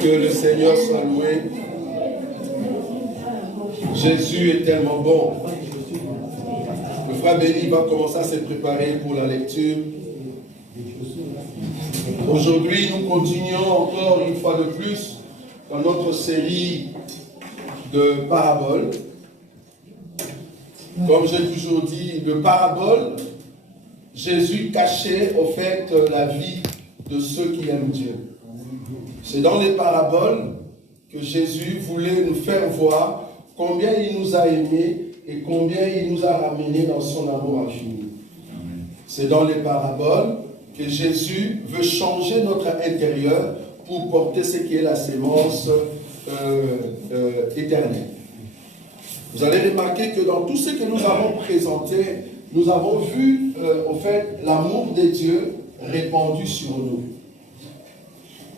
Que le Seigneur soit loué. Jésus est tellement bon. Le frère Béni va commencer à se préparer pour la lecture. Aujourd'hui, nous continuons encore une fois de plus dans notre série de paraboles. Comme j'ai toujours dit, de paraboles, Jésus cachait au fait la vie de ceux qui aiment Dieu. C'est dans les paraboles que Jésus voulait nous faire voir combien il nous a aimés et combien il nous a ramenés dans son amour infini. C'est dans les paraboles que Jésus veut changer notre intérieur pour porter ce qui est la sémence éternelle. Vous allez remarquer que dans tout ce que nous avons présenté, nous avons vu au fait l'amour de Dieu répandu sur nous.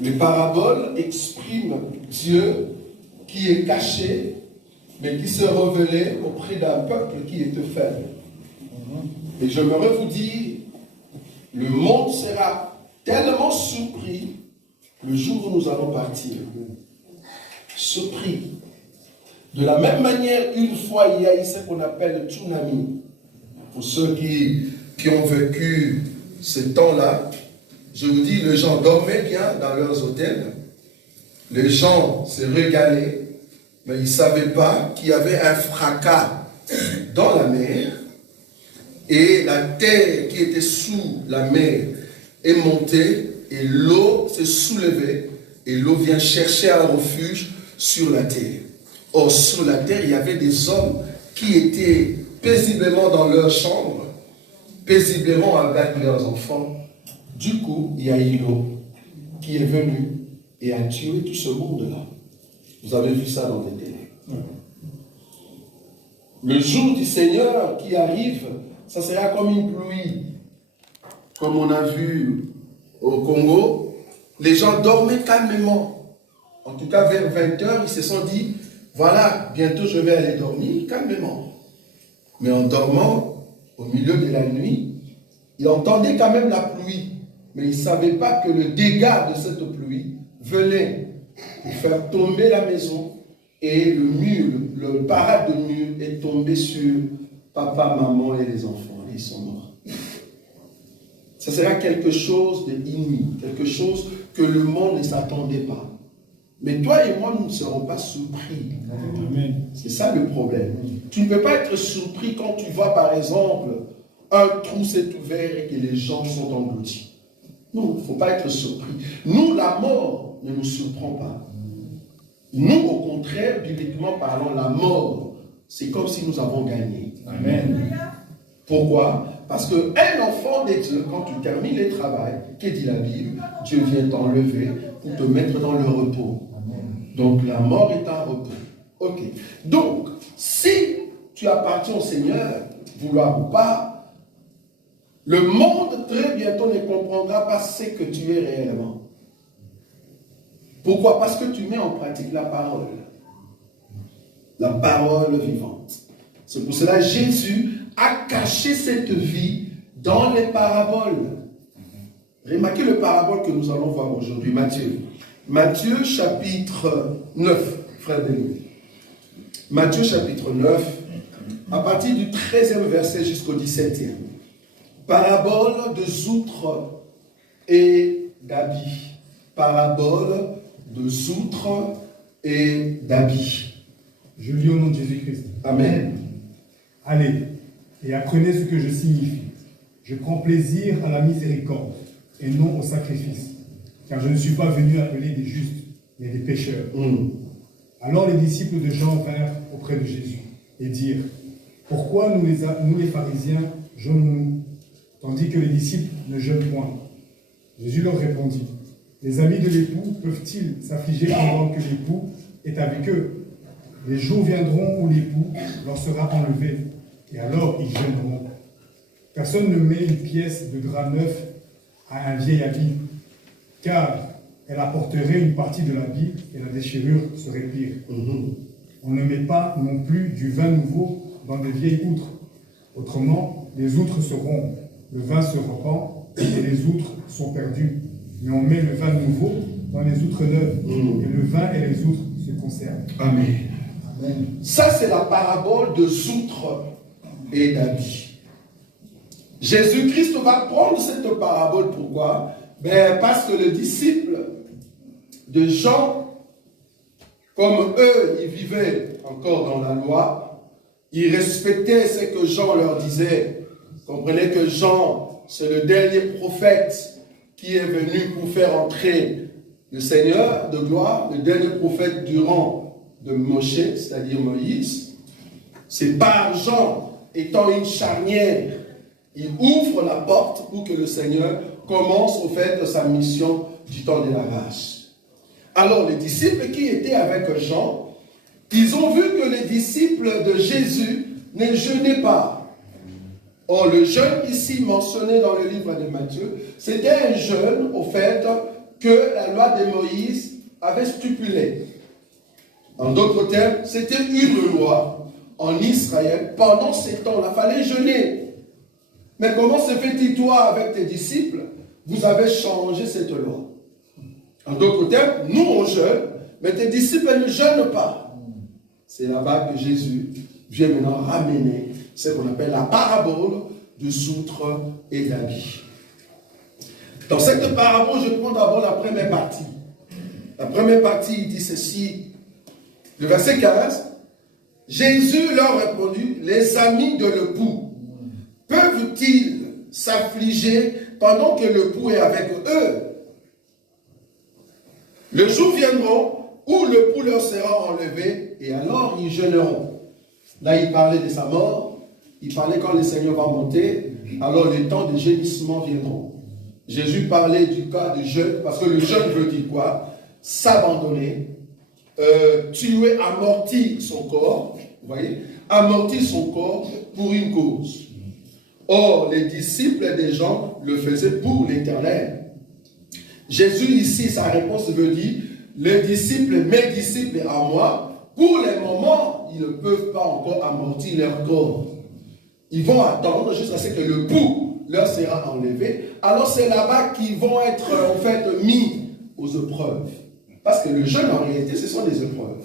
Les paraboles expriment Dieu qui est caché, mais qui se révélait auprès d'un peuple qui était faible. Et j'aimerais vous dire, le monde sera tellement surpris le jour où nous allons partir. Surpris. De la même manière, une fois, il y a eu ce qu'on appelle le tsunami. Pour ceux qui ont vécu ce temps-là, je vous dis, les gens dormaient bien dans leurs hôtels. Les gens se régalaient, mais ils ne savaient pas qu'il y avait un fracas dans la mer. Et la terre qui était sous la mer est montée et l'eau s'est soulevée et l'eau vient chercher un refuge sur la terre. Or, sur la terre, il y avait des hommes qui étaient paisiblement dans leur chambre, paisiblement avec leurs enfants. Du coup, il y a eu l'eau qui est venue et a tué tout ce monde-là. Vous avez vu ça dans des télés. Le jour du Seigneur qui arrive, ça sera comme une pluie. Comme on a vu au Congo, les gens dormaient calmement. En tout cas, vers 20h, ils se sont dit, voilà, bientôt je vais aller dormir calmement. Mais en dormant, au milieu de la nuit, ils entendaient quand même la pluie. Mais ils ne savaient pas que le dégât de cette pluie venait pour faire tomber la maison. Et le mur, le parade de mur est tombé sur papa, maman et les enfants. Et ils sont morts. Ça sera quelque chose d'inouï, quelque chose que le monde ne s'attendait pas. Mais toi et moi, nous ne serons pas surpris. C'est ça le problème. Tu ne peux pas être surpris quand tu vois, par exemple, un trou s'est ouvert et que les gens sont engloutis. Non, il ne faut pas être surpris. Nous, la mort ne nous surprend pas. Nous, au contraire, bibliquement parlant, la mort, c'est comme si nous avons gagné. Amen. Pourquoi? Parce qu'un enfant de Dieu, quand tu termines le travail, qu'est dit la Bible? Dieu vient t'enlever pour te mettre dans le repos. Donc la mort est un repos. Ok. Donc, si tu appartiens au Seigneur, vouloir ou pas, le monde très bientôt ne comprendra pas ce que tu es réellement. Pourquoi? Parce que tu mets en pratique la parole. La parole vivante. C'est pour cela que Jésus a caché cette vie dans les paraboles. Remarquez le parabole que nous allons voir aujourd'hui, Matthieu. Matthieu chapitre 9, frère Denis. Matthieu chapitre 9, à partir du 13e verset jusqu'au 17e. Parabole de zoutre et d'habits. Parabole de zoutre et d'habits. Je lis au nom de Jésus-Christ. Amen. Allez, et apprenez ce que je signifie. Je prends plaisir à la miséricorde et non au sacrifice, car je ne suis pas venu appeler des justes, mais des pécheurs. Alors les disciples de Jean vinrent auprès de Jésus et dirent, pourquoi nous les pharisiens jeûnons-nous, tandis que les disciples ne jeûnent point? Jésus leur répondit, les amis de l'époux peuvent-ils s'affliger pendant que l'époux est avec eux? Les jours viendront où l'époux leur sera enlevé, et alors ils jeûneront. Personne ne met une pièce de drap neuf à un vieil habit, car elle apporterait une partie de l'habit et la déchirure serait pire. On ne met pas non plus du vin nouveau dans des vieilles outres. Autrement, les outres se rompent, le vin se repent et les outres sont perdues. Mais on met le vin nouveau dans les outres neuves, et le vin et les outres se conservent. Amen. Amen. Ça, c'est la parabole de outres et d'habits. Jésus-Christ va prendre cette parabole. Pourquoi? Parce que les disciples de Jean, comme eux, ils vivaient encore dans la loi, ils respectaient ce que Jean leur disait. Comprenez que Jean, c'est le dernier prophète qui est venu pour faire entrer le Seigneur de gloire, le dernier prophète du rang de Moshe, c'est-à-dire Moïse. C'est par Jean, étant une charnière, il ouvre la porte pour que le Seigneur commence au fait de sa mission du temps de la grâce. Alors les disciples qui étaient avec Jean, ils ont vu que les disciples de Jésus ne jeûnaient pas. Or, le jeûne ici mentionné dans le livre de Matthieu, c'était un jeûne au fait que la loi de Moïse avait stipulé. En d'autres termes, c'était une loi en Israël. Pendant ces temps-là, il fallait jeûner. Mais comment se fait-il, toi, avec tes disciples, vous avez changé cette loi? En d'autres termes, nous on jeûne, mais tes disciples ne jeûnent pas. C'est là-bas que Jésus vient maintenant ramener ce qu'on appelle la parabole de outres et d'habits. Dans cette parabole, je prends d'abord la première partie. La première partie, il dit ceci. Le verset 15. Jésus leur répondit, les amis de l'époux, peuvent-ils s'affliger pendant que l'époux est avec eux? Le jour viendront où l'époux leur sera enlevé, et alors ils jeûneront. Là, il parlait de sa mort, il parlait quand le Seigneur va monter, alors les temps de gémissement viendront. Jésus parlait du cas de jeûne, parce que le jeûne veut dire quoi? S'abandonner, tuer, amortir son corps, vous voyez, amortir son corps pour une cause. Or, les disciples des gens le faisaient pour l'Éternel. Jésus ici, sa réponse veut dire, les disciples, mes disciples à moi, pour les moments, ils ne peuvent pas encore amortir leur corps. Ils vont attendre jusqu'à ce que le pouls leur sera enlevé. Alors c'est là-bas qu'ils vont être en fait mis aux épreuves. Parce que le jeûne, en réalité, ce sont des épreuves.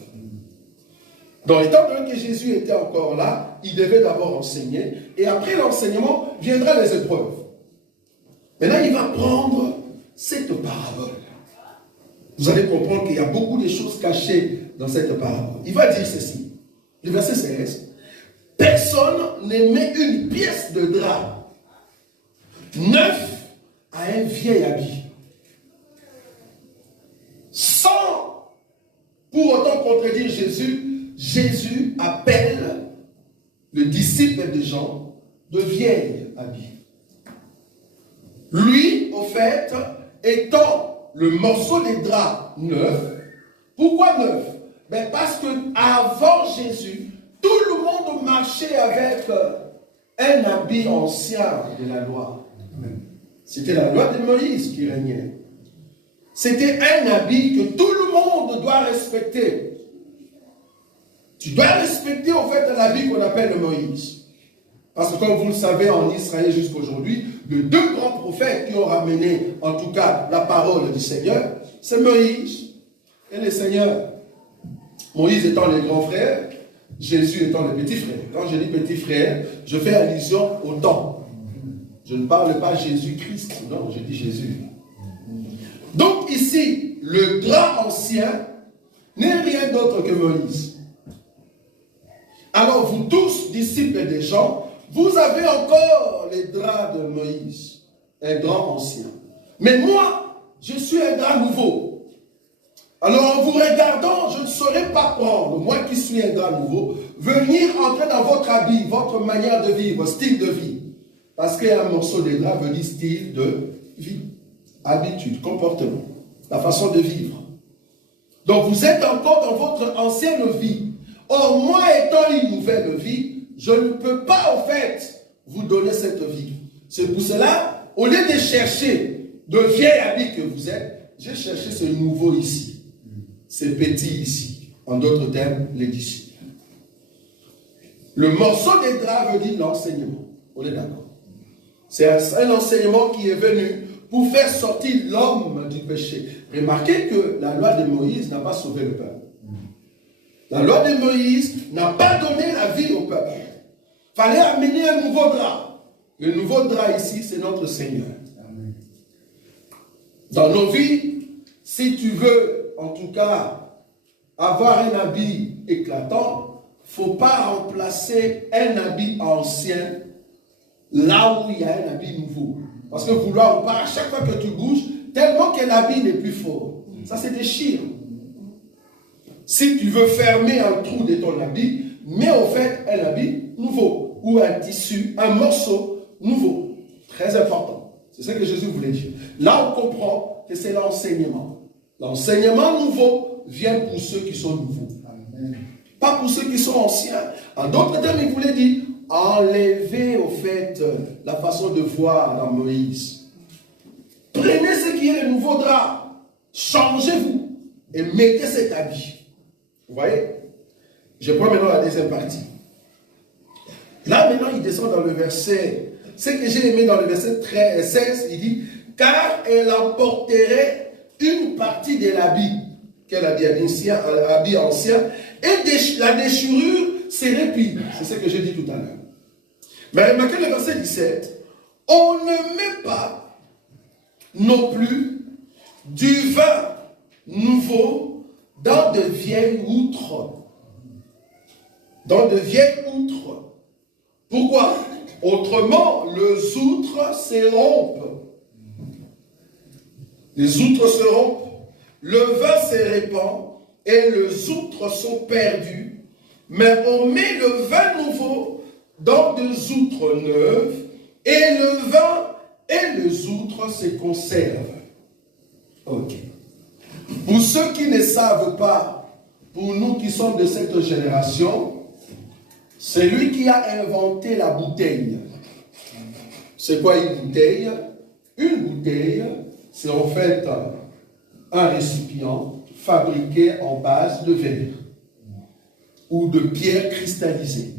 Donc, étant donné que Jésus était encore là, il devait d'abord enseigner. Et après l'enseignement, viendront les épreuves. Maintenant, il va prendre cette parabole. Vous allez comprendre qu'il y a beaucoup de choses cachées dans cette parabole. Il va dire ceci. Le verset 16. Personne ne met une pièce de drap neuf à un vieil habit, sans pour autant contredire Jésus. Jésus appelle le disciple de Jean de vieil habit. Lui, au fait, étant le morceau des draps neuf. Pourquoi neuf? Parce qu'avant Jésus, tout le monde marchait avec un habit ancien de la loi. C'était la loi de Moïse qui régnait. C'était un habit que tout le monde doit respecter. Tu dois respecter en fait l'habit qu'on appelle le Moïse. Parce que comme vous le savez, en Israël jusqu'à aujourd'hui, les deux grands prophètes qui ont ramené en tout cas la parole du Seigneur, c'est Moïse et le Seigneur. Moïse étant le grand frère, Jésus étant le petit frère. Quand je dis petit frère, je fais allusion au temps. Je ne parle pas Jésus-Christ, non, je dis Jésus. Donc ici, le drap ancien n'est rien d'autre que Moïse. Alors vous tous, disciples des gens, vous avez encore les draps de Moïse, un drap ancien. Mais moi, je suis un drap nouveau. Alors en vous regardant, je ne saurais pas prendre, moi qui suis un drap nouveau, venir entrer dans votre habit, votre manière de vivre, style de vie. Parce qu'un morceau de drap veut dire style de vie, habitude, comportement, la façon de vivre. Donc vous êtes encore dans votre ancienne vie. Or, moi étant une nouvelle vie, je ne peux pas, en fait, vous donner cette vie. C'est pour cela, au lieu de chercher de vieil habit que vous êtes, j'ai cherché ce nouveau ici, ce petit ici. En d'autres termes, les disciples. Le morceau des draps veut dire l'enseignement. On est d'accord. C'est un enseignement qui est venu pour faire sortir l'homme du péché. Remarquez que la loi de Moïse n'a pas sauvé le peuple. La loi de Moïse n'a pas donné la vie au peuple. Il fallait amener un nouveau drap. Le nouveau drap ici, c'est notre Seigneur. Amen. Dans nos vies, si tu veux, en tout cas, avoir un habit éclatant, il ne faut pas remplacer un habit ancien là où il y a un habit nouveau. Parce que vouloir ou pas, à chaque fois que tu bouges, tellement qu'un habit n'est plus fort, ça se déchire. Si tu veux fermer un trou de ton habit, mets au fait un habit nouveau, ou un tissu, un morceau nouveau. Très important. C'est ce que Jésus voulait dire. Là, on comprend que c'est l'enseignement. L'enseignement nouveau vient pour ceux qui sont nouveaux. Amen. Pas pour ceux qui sont anciens. En d'autres termes, il voulait dire, enlevez au fait la façon de voir dans Moïse. Prenez ce qui est le nouveau drap. Changez-vous et mettez cet habit. Vous voyez? Je prends maintenant la deuxième partie. Là, maintenant, il descend dans le verset. Ce que j'ai aimé dans le verset 16, il dit, car elle emporterait une partie de l'habit, qu'elle a dit habit ancien, et la déchirure serait pire. C'est ce que j'ai dit tout à l'heure. Mais remarquez le verset 17. On ne met pas non plus du vin nouveau dans de vieilles outres. Dans de vieilles outres. Pourquoi? Autrement, les outres se rompent. Les outres se rompent. Le vin se répand et les outres sont perdues. Mais on met le vin nouveau dans des outres neuves et le vin et les outres se conservent. Ok. Pour ceux qui ne savent pas, pour nous qui sommes de cette génération, c'est lui qui a inventé la bouteille. C'est quoi une bouteille? Une bouteille, c'est en fait un récipient fabriqué en base de verre ou de pierre cristallisée.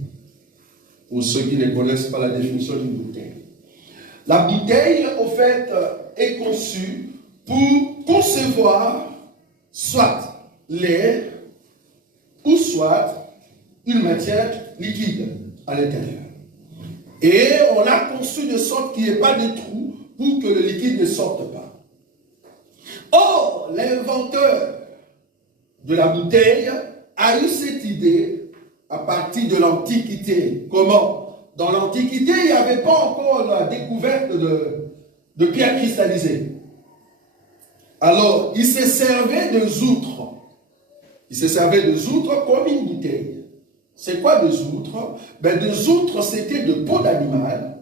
Pour ceux qui ne connaissent pas la définition d'une bouteille. La bouteille, au fait, est conçue pour concevoir soit l'air ou soit une matière liquide à l'intérieur. Et on l'a conçu de sorte qu'il n'y ait pas de trou pour que le liquide ne sorte pas. Or, l'inventeur de la bouteille a eu cette idée à partir de l'Antiquité. Comment? Dans l'Antiquité, il n'y avait pas encore la découverte de pierres cristallisées. Alors, il se servait des outres. Il se servait des outres comme une bouteille. C'est quoi des outres? Ben, des outres, c'était de peau d'animal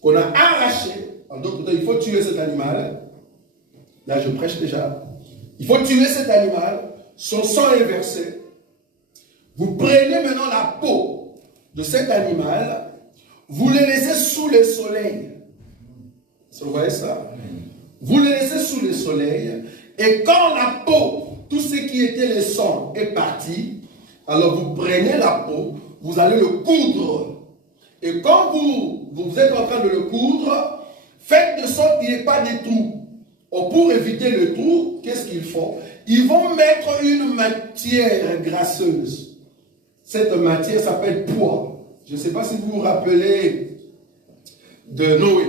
qu'on a arraché. En d'autres termes, il faut tuer cet animal. Là, je prêche déjà. Il faut tuer cet animal. Son sang est versé. Vous prenez maintenant la peau de cet animal. Vous le laissez sous le soleil. Vous voyez ça? Vous le laissez sous le soleil. Et quand la peau, tout ce qui était le sang est parti, alors vous prenez la peau, vous allez le coudre. Et quand vous êtes en train de le coudre, faites de sorte qu'il n'y ait pas de trous. Pour éviter le trou, qu'est-ce qu'ils font? Ils vont mettre une matière grasseuse. Cette matière s'appelle pois. Je ne sais pas si vous vous rappelez de Noé.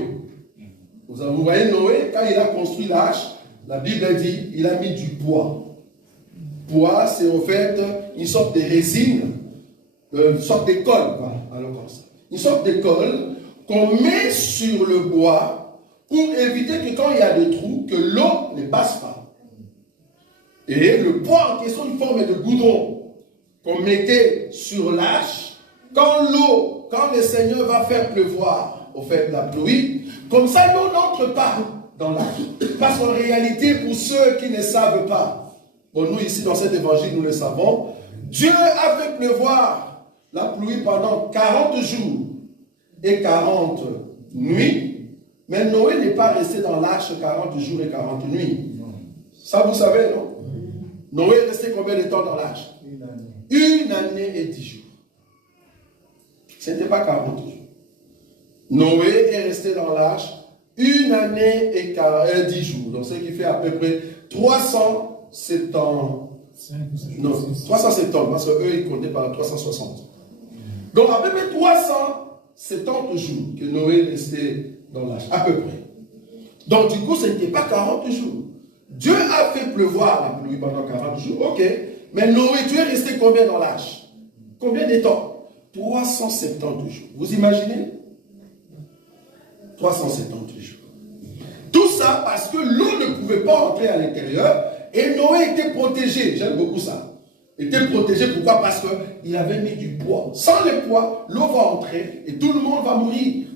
Vous voyez Noé, quand il a construit l'arche, la Bible dit, il a mis du bois. Bois, c'est en fait une sorte de résine, une sorte de colle, alors comme ça. Une sorte de colle qu'on met sur le bois pour éviter que quand il y a des trous, que l'eau ne passe pas. Et le bois en question, une forme de goudron qu'on mettait sur l'arche, quand le Seigneur va faire pleuvoir, au fait la pluie, comme ça l'eau n'entre pas dans l'arche. Parce qu'en réalité, pour ceux qui ne savent pas, bon, nous ici dans cet évangile, nous le savons, Dieu a fait pleuvoir la pluie pendant 40 jours et 40 nuits, mais Noé n'est pas resté dans l'arche 40 jours et 40 nuits. Ça vous savez, non? Noé est resté combien de temps dans l'arche? Une année et 10 jours. Ce n'était pas 40 jours. Noé est resté dans l'arche une année et 10 jours. Donc ce qui fait à peu près 370, non, 370, parce qu'eux, ils comptaient par 360. Donc, à peu près 370 jours que Noé est resté dans l'arche, à peu près. Donc, du coup, ce n'était pas 40 jours. Dieu a fait pleuvoir la pluie pendant 40 jours, ok. Mais Noé, tu es resté combien dans l'arche? Combien de temps? 370 jours. Vous imaginez? 370 jours. Tout ça parce que l'eau ne pouvait pas entrer à l'intérieur et Noé était protégé. J'aime beaucoup ça. Il était protégé, pourquoi? Parce qu'il avait mis du poids. Sans le poids, l'eau va entrer et tout le monde va mourir.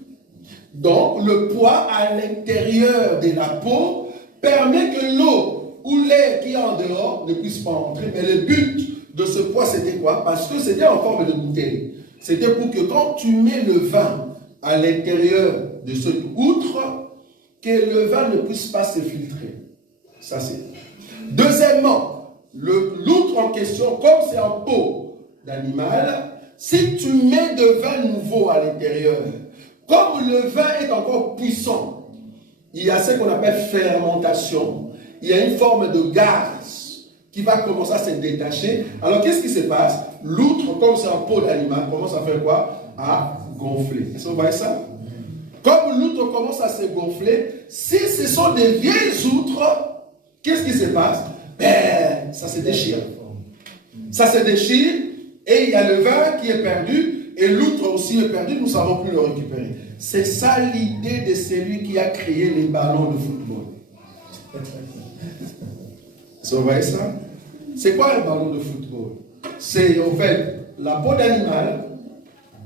Donc, le poids à l'intérieur de la peau permet que l'eau ou l'air qui est en dehors ne puisse pas entrer. Mais le but de ce poids, c'était quoi? Parce que c'était en forme de bouteille. C'était pour que quand tu mets le vin à l'intérieur de cette outre, que le vin ne puisse pas se filtrer. Ça, c'est. Deuxièmement, l'outre en question, comme c'est en peau d'animal, si tu mets de vin nouveau à l'intérieur, comme le vin est encore puissant, il y a ce qu'on appelle fermentation. Il y a une forme de gaz qui va commencer à se détacher. Alors, qu'est-ce qui se passe? L'outre, comme c'est en peau d'animal, commence à faire quoi? À gonfler. Est-ce que vous voyez ça? Comme l'outre commence à se gonfler, si ce sont des vieilles outres, qu'est-ce qui se passe? Ben, ça se déchire. Ça se déchire et il y a le vin qui est perdu et l'outre aussi est perdu, nous ne savons plus le récupérer. C'est ça l'idée de celui qui a créé les ballons de football. Vous voyez ça? C'est quoi un ballon de football? C'est en fait la peau d'animal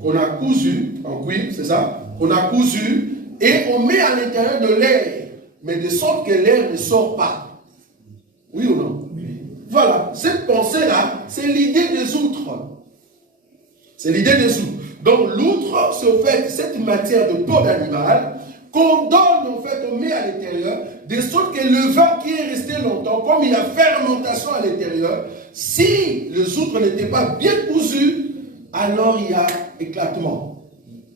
qu'on a cousu en cuivre, c'est ça? On a cousu et on met à l'intérieur de l'air, mais de sorte que l'air ne sort pas. Oui ou non? Oui. Voilà, cette pensée-là, c'est l'idée des outres. C'est l'idée des outres. Donc l'outre, c'est en fait cette matière de peau d'animal qu'on donne, en fait, on met à l'intérieur, de sorte que le vin qui est resté longtemps, comme il y a fermentation à l'intérieur, si les outres n'étaient pas bien cousus, alors il y a éclatement.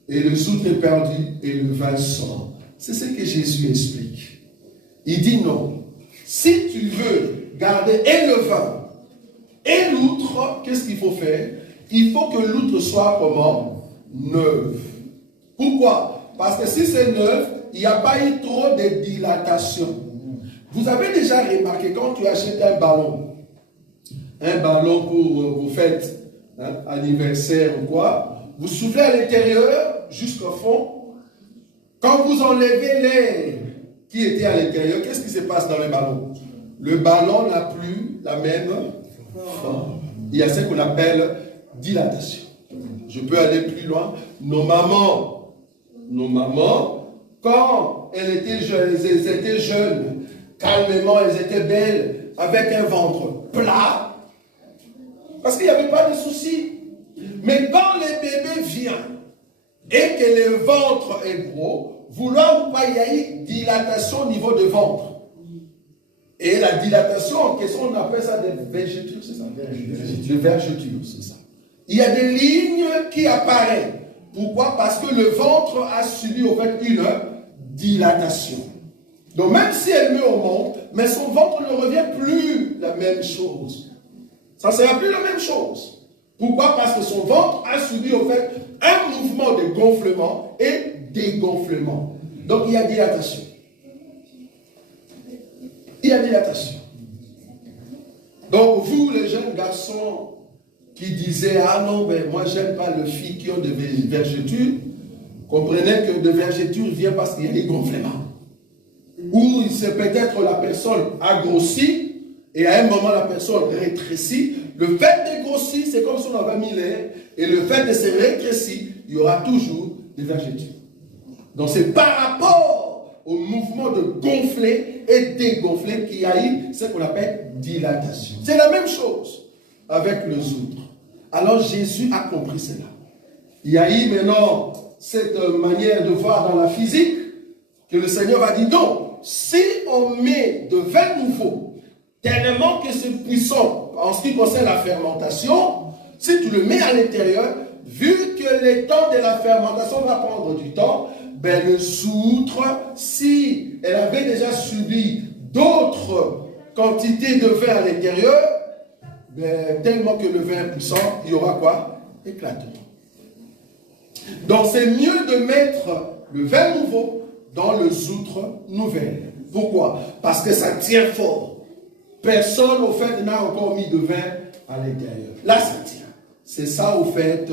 Et le soutre est perdu et le vin sort. C'est ce que Jésus explique. Il dit non. Si tu veux garder et le vin et l'outre, qu'est-ce qu'il faut faire? Il faut que l'outre soit comment? Neuve. Pourquoi? Parce que si c'est neuf, il n'y a pas eu trop de dilatation. Vous avez déjà remarqué quand tu achètes un ballon pour vos fêtes, anniversaire ou quoi, vous soufflez à l'intérieur jusqu'au fond. Quand vous enlevez l'air qui était à l'intérieur, qu'est-ce qui se passe dans le ballon? Le ballon n'a plus la même forme. Il y a ce qu'on appelle dilatation. Je peux aller plus loin. Nos mamans, quand elles étaient jeunes, calmement, elles étaient belles, avec un ventre plat, parce qu'il n'y avait pas de souci. Mais quand le bébé vient et que le ventre est gros, vouloir ou pas, il y a une dilatation au niveau du ventre. Et la dilatation en question, on appelle ça des vergetures, c'est ça? Des vergetures, c'est ça. Il y a des lignes qui apparaissent. Pourquoi? Parce que le ventre a subi en fait une dilatation. Donc même si elle met au monde, mais son ventre ne revient plus la même chose. Ça ne sera plus la même chose. Pourquoi? Parce que son ventre a subi en fait un mouvement de gonflement et dégonflement. Donc il y a dilatation. Il y a dilatation. Donc vous les jeunes garçons qui disaient ah non ben moi j'aime pas les filles qui ont des vergetures, comprenez que de vergetures vient parce qu'il y a des gonflements. Ou c'est peut-être la personne a grossi et à un moment la personne rétrécit. Le fait de grossir, c'est comme si on avait mis l'air, et le fait de se rétrécir, il y aura toujours des vergetures. Donc c'est par rapport au mouvement de gonfler et dégonfler qu'il y a eu ce qu'on appelle dilatation. C'est la même chose avec les outres. Alors Jésus a compris cela. Il y a eu maintenant cette manière de voir dans la physique que le Seigneur va dire non, si on met de vin nouveau, tellement que c'est puissant en ce qui concerne la fermentation, si tu le mets à l'intérieur, vu que le temps de la fermentation va prendre du temps, ben le soutre, si elle avait déjà subi d'autres quantité de vin à l'intérieur, ben, tellement que le vin est puissant, il y aura quoi? Éclatement. Donc c'est mieux de mettre le vin nouveau dans le outre nouvelle. Pourquoi? Parce que ça tient fort. Personne au fait n'a encore mis de vin à l'intérieur. Là ça tient. C'est ça au fait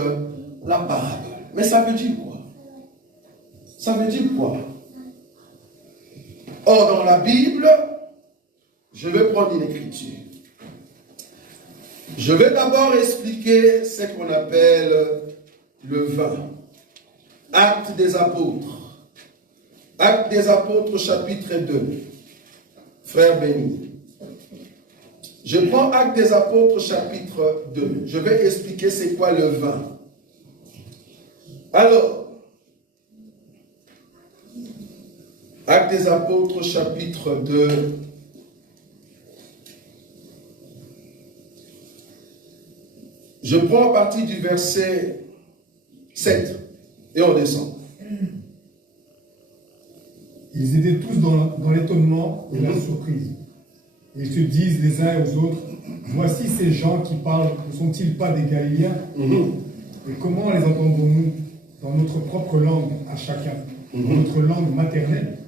la parabole. Mais ça veut dire quoi? Ça veut dire quoi? Or dans la Bible, je vais prendre une écriture. Je vais d'abord expliquer ce qu'on appelle le vin. Actes des apôtres. Actes des apôtres chapitre 2. Frère béni. Je prends Actes des apôtres chapitre 2. Je vais expliquer c'est quoi le vin. Alors, Actes des apôtres chapitre 2. Je prends à partir du verset 7 et on descend. Ils étaient tous dans l'étonnement et la surprise. Et ils se disent les uns aux autres, voici ces gens qui parlent, ne sont-ils pas des Galiléens? Et comment les entendons-nous dans notre propre langue à chacun, dans notre langue maternelle?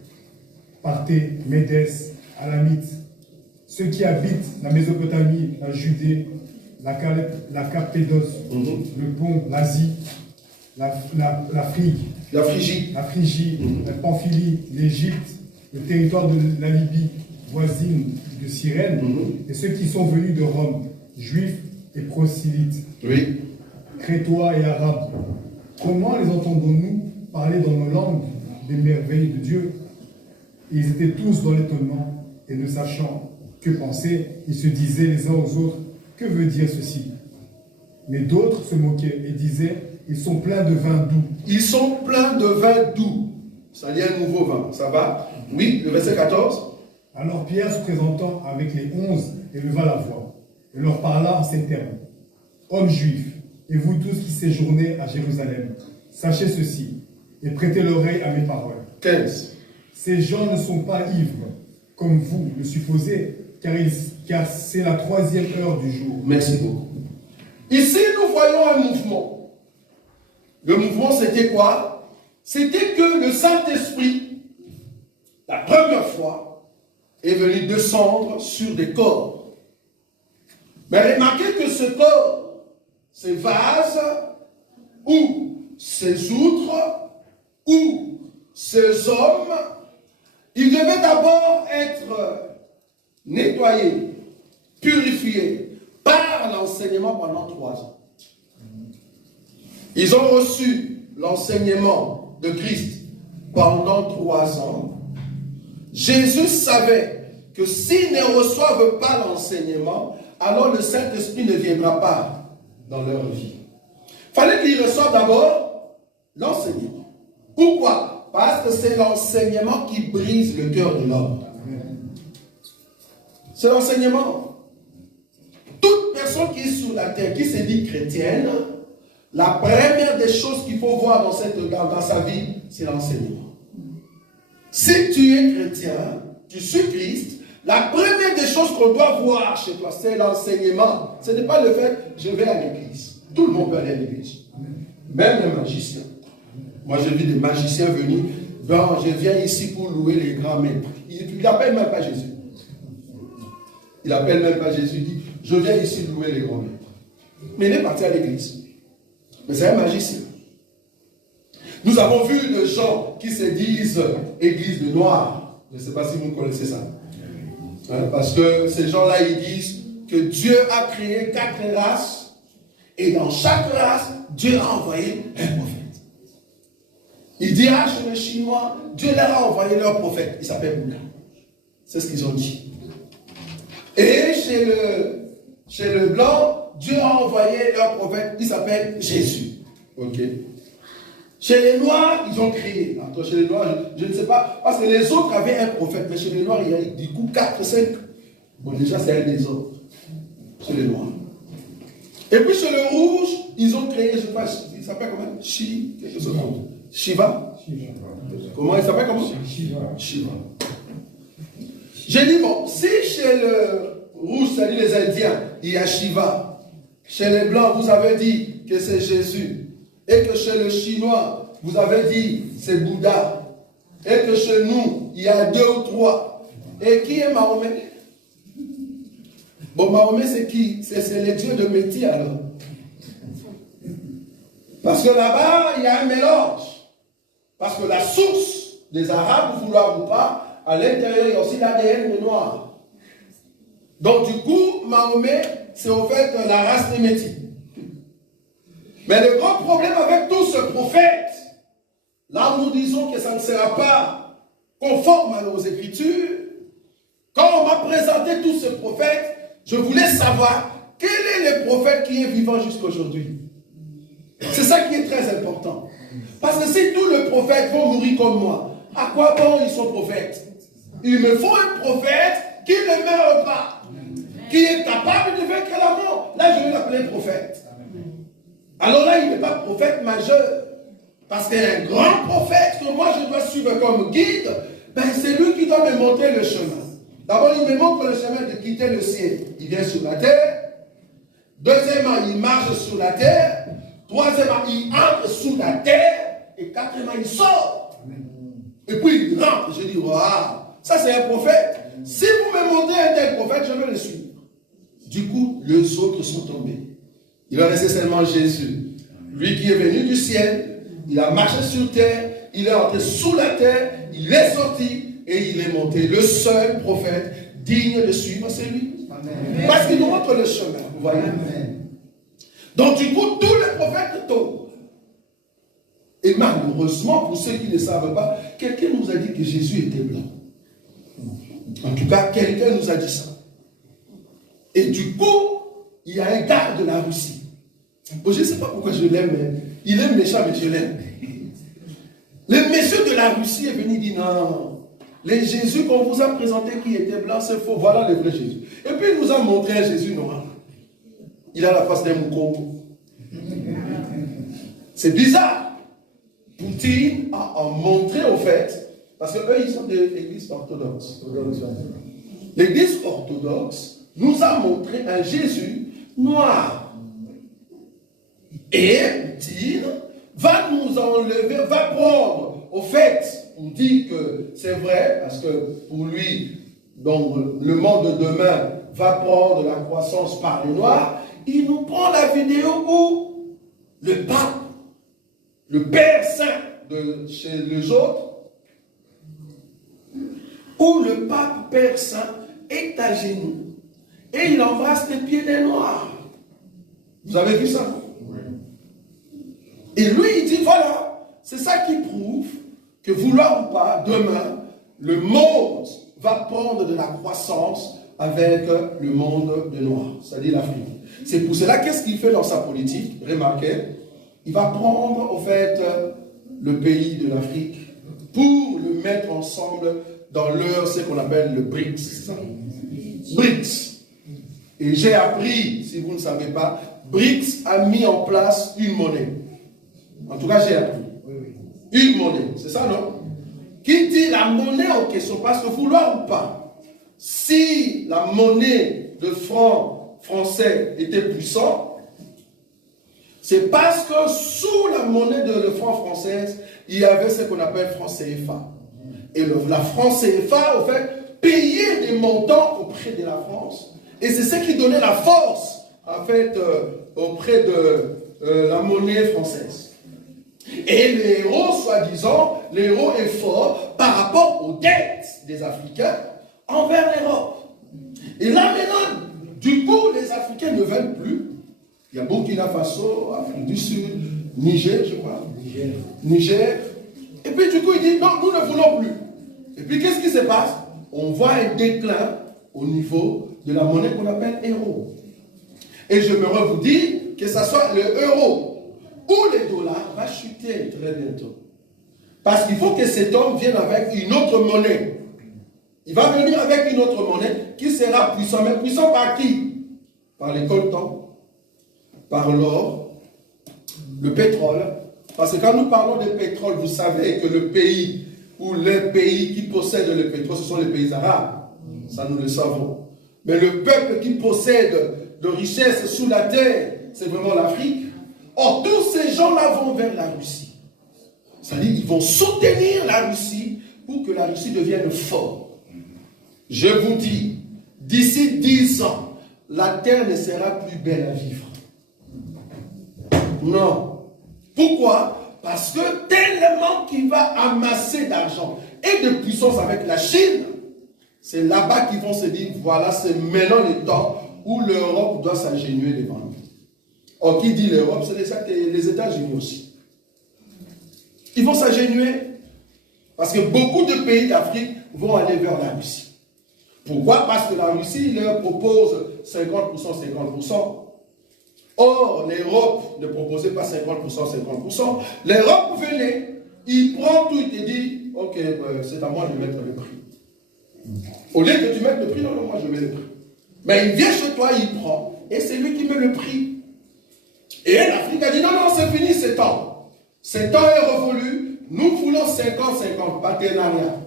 Partez, Médès, Alamites, ceux qui habitent la Mésopotamie, la Judée, la Cappadoce, le Pont, l'Asie, la Phrygie, la Pamphylie, l'Égypte, le territoire de la Libye voisine de Cyrène, et ceux qui sont venus de Rome, juifs et prosélytes, crétois et arabes. Comment les entendons-nous parler dans nos langues des merveilles de Dieu? Et ils étaient tous dans l'étonnement, et ne sachant que penser, ils se disaient les uns aux autres, que veut dire ceci? Mais d'autres se moquaient et disaient, ils sont pleins de vin doux. Ils sont pleins de vin doux. C'est-à-dire un nouveau vin. Ça va? Oui, le verset 14. Alors Pierre, se présentant avec les 11, éleva la voix et leur parla en ces termes. Hommes juifs, et vous tous qui séjournez à Jérusalem, sachez ceci, et prêtez l'oreille à mes paroles. 15. Ces gens ne sont pas ivres, comme vous le supposez, car c'est la 3e heure du jour. Merci beaucoup. Ici, nous voyons un mouvement. Le mouvement, c'était quoi? C'était que le Saint-Esprit, la première fois, est venu descendre sur des corps. Mais remarquez que ce corps, ces vases, ou ces outres, ou ces hommes, ils devaient d'abord être nettoyés, purifiés par l'enseignement pendant 3 ans. Ils ont reçu l'enseignement de Christ pendant 3 ans. Jésus savait que s'ils ne reçoivent pas l'enseignement, alors le Saint-Esprit ne viendra pas dans leur vie. Il fallait qu'ils reçoivent d'abord l'enseignement. Pourquoi? Parce que c'est l'enseignement qui brise le cœur de l'homme. C'est l'enseignement. Toute personne qui est sur la terre, qui se dit chrétienne, la première des choses qu'il faut voir dans sa vie, c'est l'enseignement. Si tu es chrétien, tu suis Christ, la première des choses qu'on doit voir chez toi, c'est l'enseignement. Ce n'est pas le fait, je vais à l'église. Tout le monde peut aller à l'église. Même les magiciens. Moi, j'ai vu des magiciens venir. Bon, je viens ici pour louer les grands maîtres. Il n'appelle même pas Jésus. Il n'appelle même pas Jésus. Il dit, je viens ici louer les grands maîtres. Mais il est parti à l'église. Mais c'est un magicien. Nous avons vu des gens qui se disent église de noir. Je ne sais pas si vous connaissez ça. Hein, parce que ces gens-là, ils disent que Dieu a créé 4 races. Et dans chaque race, Dieu a envoyé un prophète. Il dit, ah, chez les Chinois, Dieu leur a envoyé leur prophète. Il s'appelle Bouddha. C'est ce qu'ils ont dit. Et chez le blanc, Dieu a envoyé leur prophète. Il s'appelle Jésus. Ok. Chez les Noirs, ils ont créé. Entre chez les Noirs, je ne sais pas. Parce que les autres avaient un prophète. Mais chez les Noirs, il y a du coup 4, 5. Bon, déjà, c'est un des autres. Chez les Noirs. Et puis chez le Rouge, ils ont créé, je ne sais pas, il s'appelle comment? Quelque chose comme Shiva. Comment il s'appelle comment? Shiva. J'ai dit, bon, si chez le rouge, c'est-à-dire les Indiens, il y a Shiva, chez les blancs, vous avez dit que c'est Jésus, et que chez le chinois, vous avez dit c'est Bouddha, et que chez nous, il y a 2 ou 3. Et qui est Mahomet? Bon, Mahomet, c'est qui? C'est les dieux de Métis, alors. Parce que là-bas, il y a un mélange. Parce que la source des Arabes, vouloir ou pas, à l'intérieur, il y a aussi l'ADN des Noirs. Donc, du coup, Mahomet, c'est en fait la race des Métis. Mais le grand problème avec tout ce prophète, là où nous disons que ça ne sera pas conforme à nos Écritures, quand on m'a présenté tous ces prophètes, je voulais savoir quel est le prophète qui est vivant jusqu'à aujourd'hui. C'est ça qui est très important. Parce que si tous les prophètes vont mourir comme moi, à quoi bon ils sont prophètes? Il me faut un prophète qui ne meurt pas, qui est capable de vaincre la mort. Là, je vais l'appeler prophète. Alors là, il n'est pas prophète majeur. Parce qu'un grand prophète que moi je dois suivre comme guide, ben c'est lui qui doit me montrer le chemin. D'abord, il me montre le chemin de quitter le ciel. Il vient sur la terre. Deuxièmement, il marche sur la terre. Troisièmement, il entre sous la terre. Et quatrièmement, il sort. Et puis il rentre. Je dis, waouh, ça c'est un prophète. Si vous me montrez un tel prophète, je vais le suivre. Du coup, les autres sont tombés. Il a resté seulement Jésus. Lui qui est venu du ciel, il a marché sur terre, il est entré sous la terre, il est sorti et il est monté. Le seul prophète digne de suivre, c'est lui. Amen. Parce qu'il nous montre le chemin, vous voyez. Amen. Donc du coup, tous les prophètes tombent. Et malheureusement, pour ceux qui ne savent pas, quelqu'un nous a dit que Jésus était blanc. En tout cas, quelqu'un nous a dit ça. Et du coup, il y a un gars de la Russie. Bon, je ne sais pas pourquoi je l'aime, mais il est méchant, mais je l'aime. Le monsieur de la Russie est venu dire non, les Jésus qu'on vous a présenté qui était blanc, c'est faux. Voilà le vrai Jésus. Et puis il nous a montré un Jésus noir. Il a la face d'un moukongo. C'est bizarre. Poutine a montré au fait, parce qu'eux ils sont de l'église orthodoxe. L'église orthodoxe nous a montré un Jésus noir. Et Poutine va nous enlever, va prendre au fait, on dit que c'est vrai, parce que pour lui, donc, le monde de demain va prendre la croissance par les Noirs. Il nous prend la vidéo où le pape, le Père Saint de chez les autres, où le pape Père Saint est à genoux et il embrasse les pieds des Noirs. Vous avez vu ça? Oui. Et lui, il dit, voilà, c'est ça qui prouve que vouloir ou pas, demain, le monde va prendre de la croissance avec le monde des Noirs, c'est-à-dire l'Afrique. C'est pour cela, qu'est-ce qu'il fait dans sa politique? Remarquez, il va prendre, au fait, le pays de l'Afrique pour le mettre ensemble dans leur, ce qu'on appelle le BRICS. BRICS. Et j'ai appris, si vous ne savez pas, BRICS a mis en place une monnaie. En tout cas, j'ai appris. Une monnaie, c'est ça, non? Qui dit la monnaie en question, parce que vouloir ou pas, si la monnaie de franc français était puissante, c'est parce que sous la monnaie de franc française, il y avait ce qu'on appelle franc CFA. Et la franc CFA, au fait, payait des montants auprès de la France. Et c'est ce qui donnait la force, en fait, auprès de la monnaie française. Et les héros, soi-disant, les héros est fort par rapport aux dettes des Africains envers l'Europe. Et là maintenant, du coup, les Africains ne veulent plus. Il y a Burkina Faso, Afrique du Sud, Niger, je crois. Niger. Et puis du coup, il dit, non, nous ne voulons plus. Et puis qu'est-ce qui se passe? On voit un déclin au niveau de la monnaie qu'on appelle euro. Et j'aimerais vous dire que ce soit le euro ou les dollars va chuter très bientôt. Parce qu'il faut que cet homme vienne avec une autre monnaie. Il va venir avec une autre monnaie qui sera puissant. Mais puissant par qui? Par les coltans, par l'or, le pétrole. Parce que quand nous parlons de pétrole, vous savez que le pays ou les pays qui possèdent le pétrole, ce sont les pays arabes. Ça, nous le savons. Mais le peuple qui possède de richesses sous la terre, c'est vraiment l'Afrique. Or, tous ces gens-là vont vers la Russie. C'est-à-dire qu'ils vont soutenir la Russie pour que la Russie devienne forte. Je vous dis, d'ici 10 ans, la terre ne sera plus belle à vivre. Non. Pourquoi? Parce que tellement qu'il va amasser d'argent et de puissance avec la Chine, c'est là-bas qu'ils vont se dire, voilà, c'est maintenant le temps où l'Europe doit s'agenouiller devant nous. Or, qui dit l'Europe, c'est les États-Unis aussi. Ils vont s'agenouiller. Parce que beaucoup de pays d'Afrique vont aller vers la Russie. Pourquoi? Parce que la Russie leur propose 50%, 50%. Or, l'Europe ne proposait pas 50%, 50%. L'Europe venait, il prend tout, il te dit, ok, c'est à moi de mettre le prix. Au lieu que tu mettes le prix, non, moi je mets le prix. Mais il vient chez toi, il prend, et c'est lui qui met le prix. Et l'Afrique a dit, non, non, c'est fini, c'est temps. Ce temps est révolu, nous voulons 50-50, partenariat.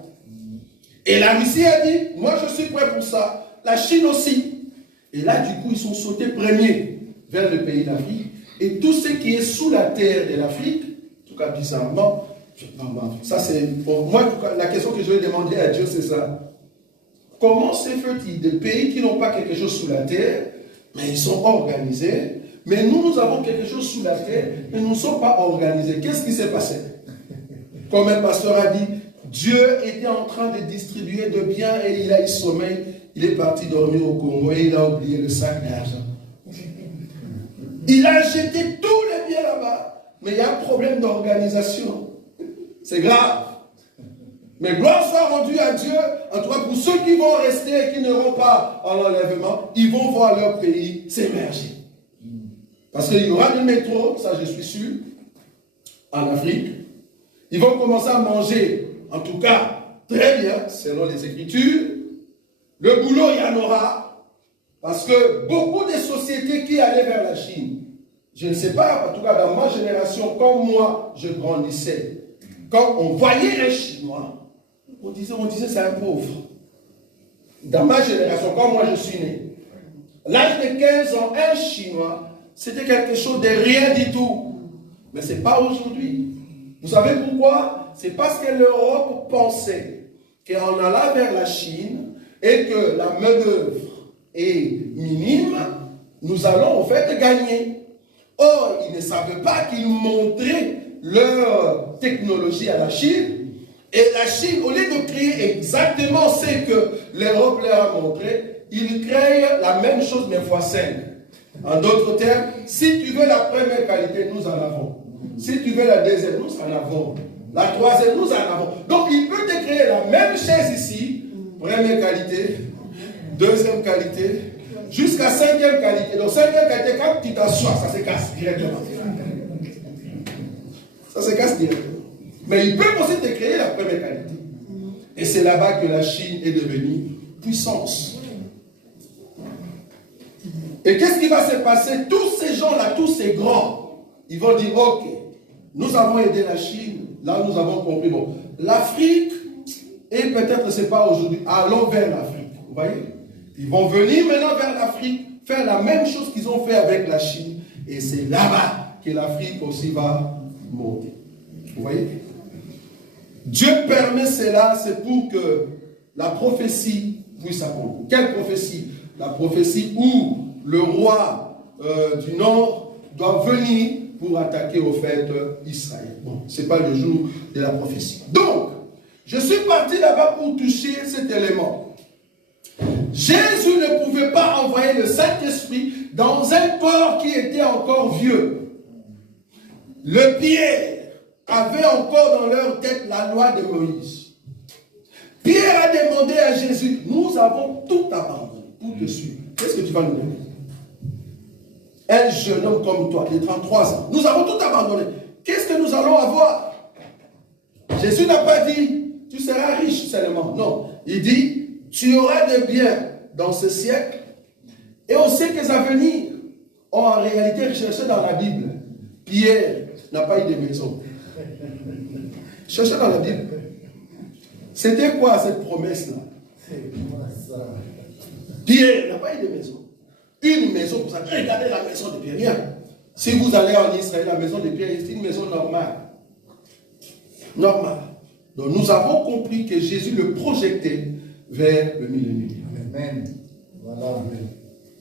Et la Russie a dit, moi je suis prêt pour ça, la Chine aussi. Et là, du coup, ils sont sautés premiers vers le pays d'Afrique. Et tout ce qui est sous la terre de l'Afrique, en tout cas bizarrement, ça c'est, pour moi, en tout cas, la question que je vais demander à Dieu, c'est ça. Comment se fait-il des pays qui n'ont pas quelque chose sous la terre, mais ils sont organisés, mais nous avons quelque chose sous la terre, mais nous ne sommes pas organisés. Qu'est-ce qui s'est passé? Comme un pasteur a dit, Dieu était en train de distribuer de biens et il a eu sommeil. Il est parti dormir au Congo et il a oublié le sac d'argent. Il a jeté tous les biens là-bas, mais il y a un problème d'organisation. C'est grave. Mais gloire soit rendue à Dieu, en tout cas pour ceux qui vont rester et qui n'auront pas en enlèvement, ils vont voir leur pays s'émerger. Parce qu'il y aura du métro, ça je suis sûr, en Afrique. Ils vont commencer à manger, en tout cas, très bien, selon les Écritures. Le boulot, il y en aura. Parce que beaucoup de sociétés qui allaient vers la Chine, je ne sais pas, en tout cas dans ma génération, comme moi, je grandissais, quand on voyait un Chinois, on disait c'est un pauvre. Dans ma génération, quand moi je suis né, l'âge de 15 ans, un Chinois, c'était quelque chose de rien du tout. Mais ce n'est pas aujourd'hui. Vous savez pourquoi? C'est parce que l'Europe pensait qu'en allant vers la Chine et que la main-d'œuvre est minime, nous allons en fait gagner. Or, ils ne savaient pas qu'ils montraient leur technologie à la Chine. Et la Chine, au lieu de créer exactement ce que l'Europe leur a montré, ils créent la même chose mais fois 5. En d'autres termes, si tu veux la première qualité, nous en avons. Si tu veux la deuxième, nous en avons. La troisième, nous en avons. Donc, il peut te créer la même chaise ici, première qualité, deuxième qualité, jusqu'à 5e qualité. Donc, 5e qualité, quand tu t'assois, ça se casse directement. Ça se casse directement. Mais il peut aussi te créer la première qualité. Et c'est là-bas que la Chine est devenue puissance. Et qu'est-ce qui va se passer? Tous ces gens-là, tous ces grands, ils vont dire, ok, nous avons aidé la Chine, là nous avons compris. Bon, l'Afrique, et peut-être ce n'est pas aujourd'hui, allons vers l'Afrique. Vous voyez? Ils vont venir maintenant vers l'Afrique, faire la même chose qu'ils ont fait avec la Chine. Et c'est là-bas que l'Afrique aussi va monter. Vous voyez? Dieu permet cela, c'est pour que la prophétie puisse accomplir. Quelle prophétie? La prophétie où le roi du Nord doit venir pour attaquer au fait Israël. Bon, ce n'est pas le jour de la prophétie. Donc, je suis parti là-bas pour toucher cet élément. Jésus ne pouvait pas envoyer le Saint-Esprit dans un corps qui était encore vieux. Le Pierre avait encore dans leur tête la loi de Moïse. Pierre a demandé à Jésus, nous avons tout abandonné pour te suivre. Qu'est-ce que tu vas nous donner? Un jeune homme comme toi, de 33 ans, nous avons tout abandonné. Qu'est-ce que nous allons avoir? Jésus n'a pas dit, tu seras riche seulement. Non, il dit, tu auras des biens dans ce siècle et au siècle à venir. Or, en réalité, cherchez dans la Bible, Pierre n'a pas eu de maison. Cherchez dans la Bible. C'était quoi cette promesse-là? Pierre n'a pas eu de maison. Une maison pour ça. Regardez la maison de Pierre. Rien. Si vous allez en Israël, la maison de Pierre, c'est une maison normale. Normale. Donc nous avons compris que Jésus le projetait vers le millénaire. Amen. Voilà.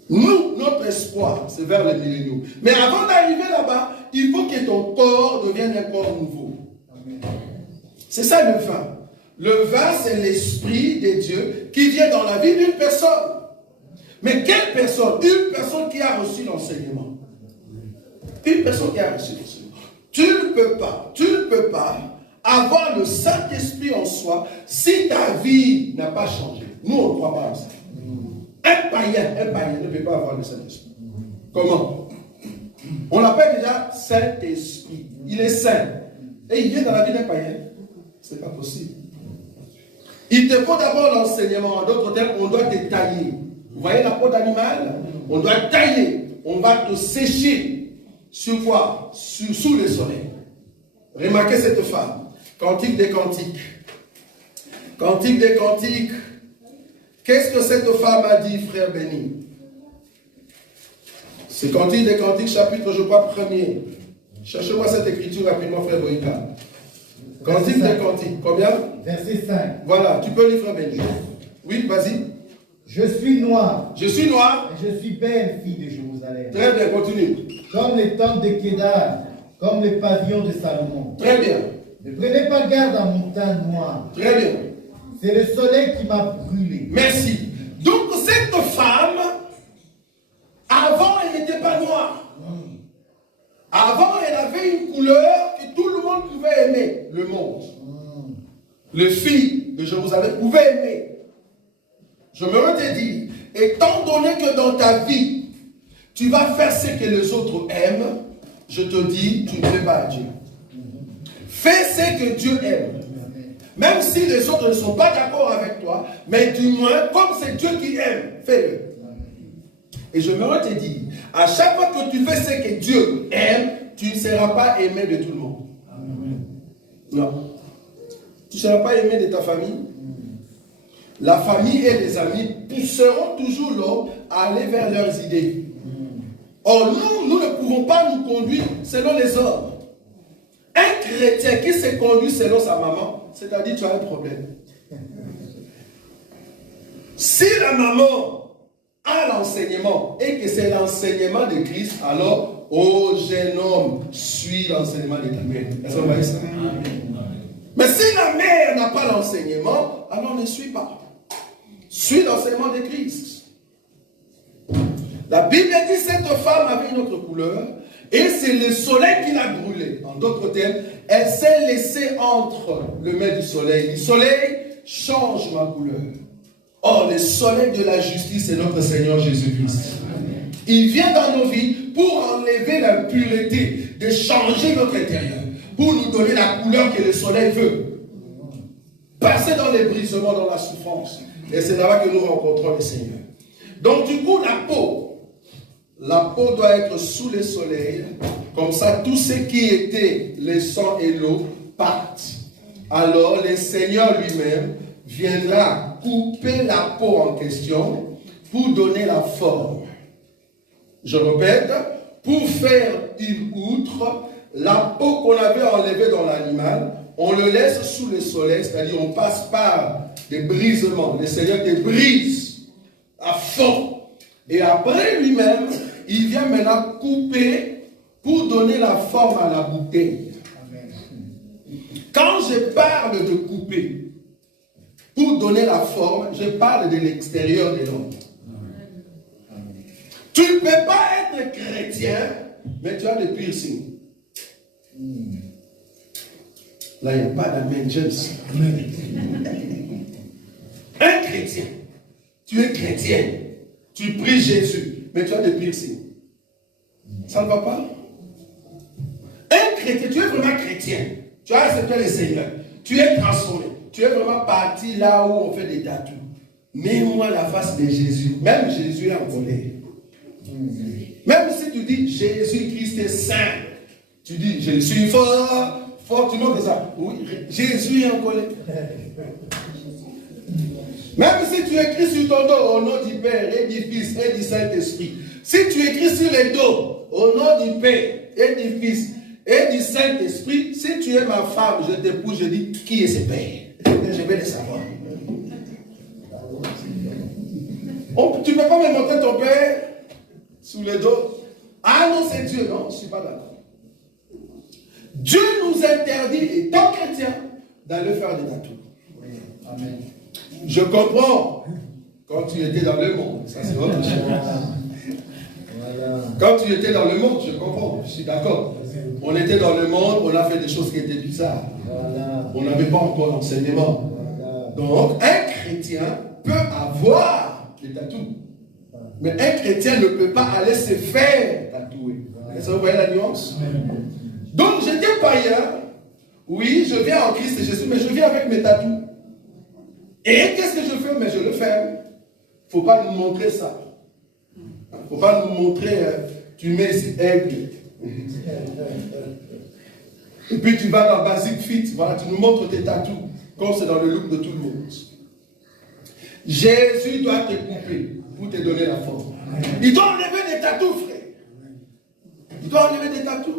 Nous, notre espoir, c'est vers le millénaire. Mais avant d'arriver là-bas, il faut que ton corps devienne un corps nouveau. Amen. C'est ça le vin. Le vin, c'est l'esprit de Dieu qui vient dans la vie d'une personne. Mais quelle personne? Une personne qui a reçu l'enseignement. Une personne qui a reçu l'enseignement. Tu ne peux pas avoir le Saint-Esprit en soi si ta vie n'a pas changé. Nous, on ne croit pas à ça. Un païen ne peut pas avoir le Saint-Esprit. Comment? On l'appelle déjà Saint-Esprit. Il est saint. Et il vient dans la vie d'un païen. Ce n'est pas possible. Il te faut d'abord l'enseignement. En d'autres termes, on doit te tailler. Vous voyez la peau d'animal? On doit tailler. On va te sécher. Sur quoi? Sous le soleil. Remarquez cette femme. Cantique des cantiques. Cantique des cantiques. Qu'est-ce que cette femme a dit, frère béni? C'est Cantique des cantiques, chapitre, je crois, 1er. Cherchez-moi cette écriture rapidement, frère Boïka. Cantique des cantiques. Combien? Verset 5. Voilà, tu peux lire, frère béni. Oui, vas-y. Je suis noir. Je suis noir. Et je suis belle, fille de Jérusalem. Très bien, continue. Comme les tentes de Kédar, comme les pavillons de Salomon. Très bien. Ne prenez pas garde à mon teint noir. Très bien. C'est le soleil qui m'a brûlé. Merci. Donc cette femme, avant elle n'était pas noire. Avant elle avait une couleur que tout le monde pouvait aimer. Le monde. Les filles de Jérusalem pouvaient aimer. Je me te dire, étant donné que dans ta vie, tu vas faire ce que les autres aiment, je te dis, tu ne fais pas à Dieu. Fais ce que Dieu aime. Même si les autres ne sont pas d'accord avec toi, mais du moins, comme c'est Dieu qui aime, fais-le. Et je me te dire, à chaque fois que tu fais ce que Dieu aime, tu ne seras pas aimé de tout le monde. Non. Tu ne seras pas aimé de ta famille. La famille et les amis pousseront toujours l'homme à aller vers leurs idées. Or, nous ne pouvons pas nous conduire selon les hommes. Un chrétien qui se conduit selon sa maman, c'est-à-dire tu as un problème. Si la maman a l'enseignement et que c'est l'enseignement de Christ, alors, ô jeune homme, suis l'enseignement de ta mère. Est-ce que vous voyez ça? Mais si la mère n'a pas l'enseignement, alors ne suis pas. Suis l'enseignement de Christ. La Bible dit que cette femme avait une autre couleur et c'est le soleil qui l'a brûlée. En d'autres termes, elle s'est laissée entre le mains du soleil. Le soleil change ma couleur. Or, le soleil de la justice est notre Seigneur Jésus-Christ. Il vient dans nos vies pour enlever l'impureté, de changer notre intérieur, pour nous donner la couleur que le soleil veut. Passer dans les brisements, dans la souffrance. Et c'est là-bas que nous rencontrons le Seigneur. Donc du coup, la peau doit être sous le soleil. Comme ça, tout ce qui était le sang et l'eau partent. Alors, le Seigneur lui-même viendra couper la peau en question pour donner la forme. Je répète, pour faire une outre, la peau qu'on avait enlevée dans l'animal, on le laisse sous le soleil, c'est-à-dire on passe par des brisements. Le Seigneur te brise à fond. Et après lui-même, il vient maintenant couper pour donner la forme à la bouteille. Amen. Quand je parle de couper pour donner la forme, je parle de l'extérieur de l'homme. Tu ne peux pas être chrétien, mais tu as des piercings. Là, il n'y a pas d'amen, James. Un chrétien, tu es chrétien, tu pries Jésus, mais tu as des piercings. Ça ne va pas? Un chrétien, tu es vraiment chrétien, tu as accepté le Seigneur, tu es transformé, tu es vraiment parti là où on fait des tatous. Mets-moi la face de Jésus, même Jésus est en colère. Même si tu dis Jésus-Christ est saint, tu dis je suis fort. Fort, tu montres ça. Oui, Jésus est en colère. Même si tu écris sur ton dos au nom du Père et du Fils et du Saint-Esprit, si tu écris sur les dos au nom du Père et du Fils et du Saint-Esprit, si tu es ma femme, je t'épouse, je dis qui est ce Père? Je vais le savoir. Tu ne peux pas me montrer ton Père sous le dos. Ah non, c'est Dieu. Non, je ne suis pas d'accord. Dieu nous interdit, étant chrétien, d'aller faire des tatous. Oui. Amen. Je comprends quand tu étais dans le monde. Ça, c'est autre chose. Voilà. Quand tu étais dans le monde, je comprends. Je suis d'accord. On était dans le monde, on a fait des choses qui étaient bizarres. Voilà. On n'avait pas encore l'enseignement. Voilà. Donc, un chrétien peut avoir des tatous. Mais un chrétien ne peut pas aller se faire tatouer. Est-ce que vous voyez la nuance? Donc, j'étais païen. Oui, je viens en Christ Jésus, mais je viens avec mes tatous. Et qu'est-ce que je fais? Mais je le fais. Il ne faut pas nous montrer ça. Il ne faut pas nous montrer, tu mets ici aigle. Et puis tu vas dans Basic Fit, voilà, tu nous montres tes tatous, comme c'est dans le look de tout le monde. Jésus doit te couper pour te donner la force. Il doit enlever des tatous, frère. Il doit enlever des tatous.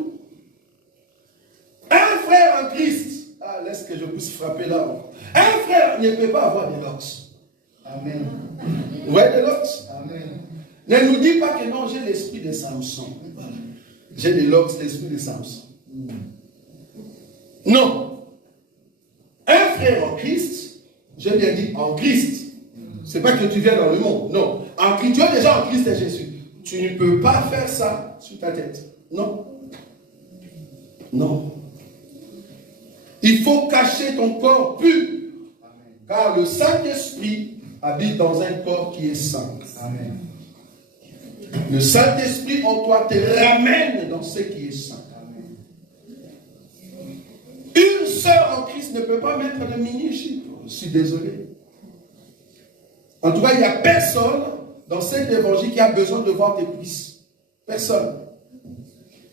Un frère en Christ, laisse que je puisse frapper là. Un frère ne peut pas avoir des locks. Amen. Vous voyez des locks? Amen. Ne nous dis pas que non, j'ai l'esprit de Samson. Voilà. J'ai des locks, l'esprit de Samson. Non. Un frère en Christ, j'ai bien dit en Christ. C'est pas que tu viens dans le monde. Non. En Christ, tu es déjà en Christ et Jésus. Tu ne peux pas faire ça sur ta tête. Non. Non. Il faut cacher ton corps pur. Car le Saint-Esprit habite dans un corps qui est saint. Amen. Le Saint-Esprit en toi te ramène dans ce qui est saint. Une sœur en Christ ne peut pas mettre de mini-jupe. Je suis désolé. En tout cas, il n'y a personne dans cet évangile qui a besoin de voir tes cuisses. Personne.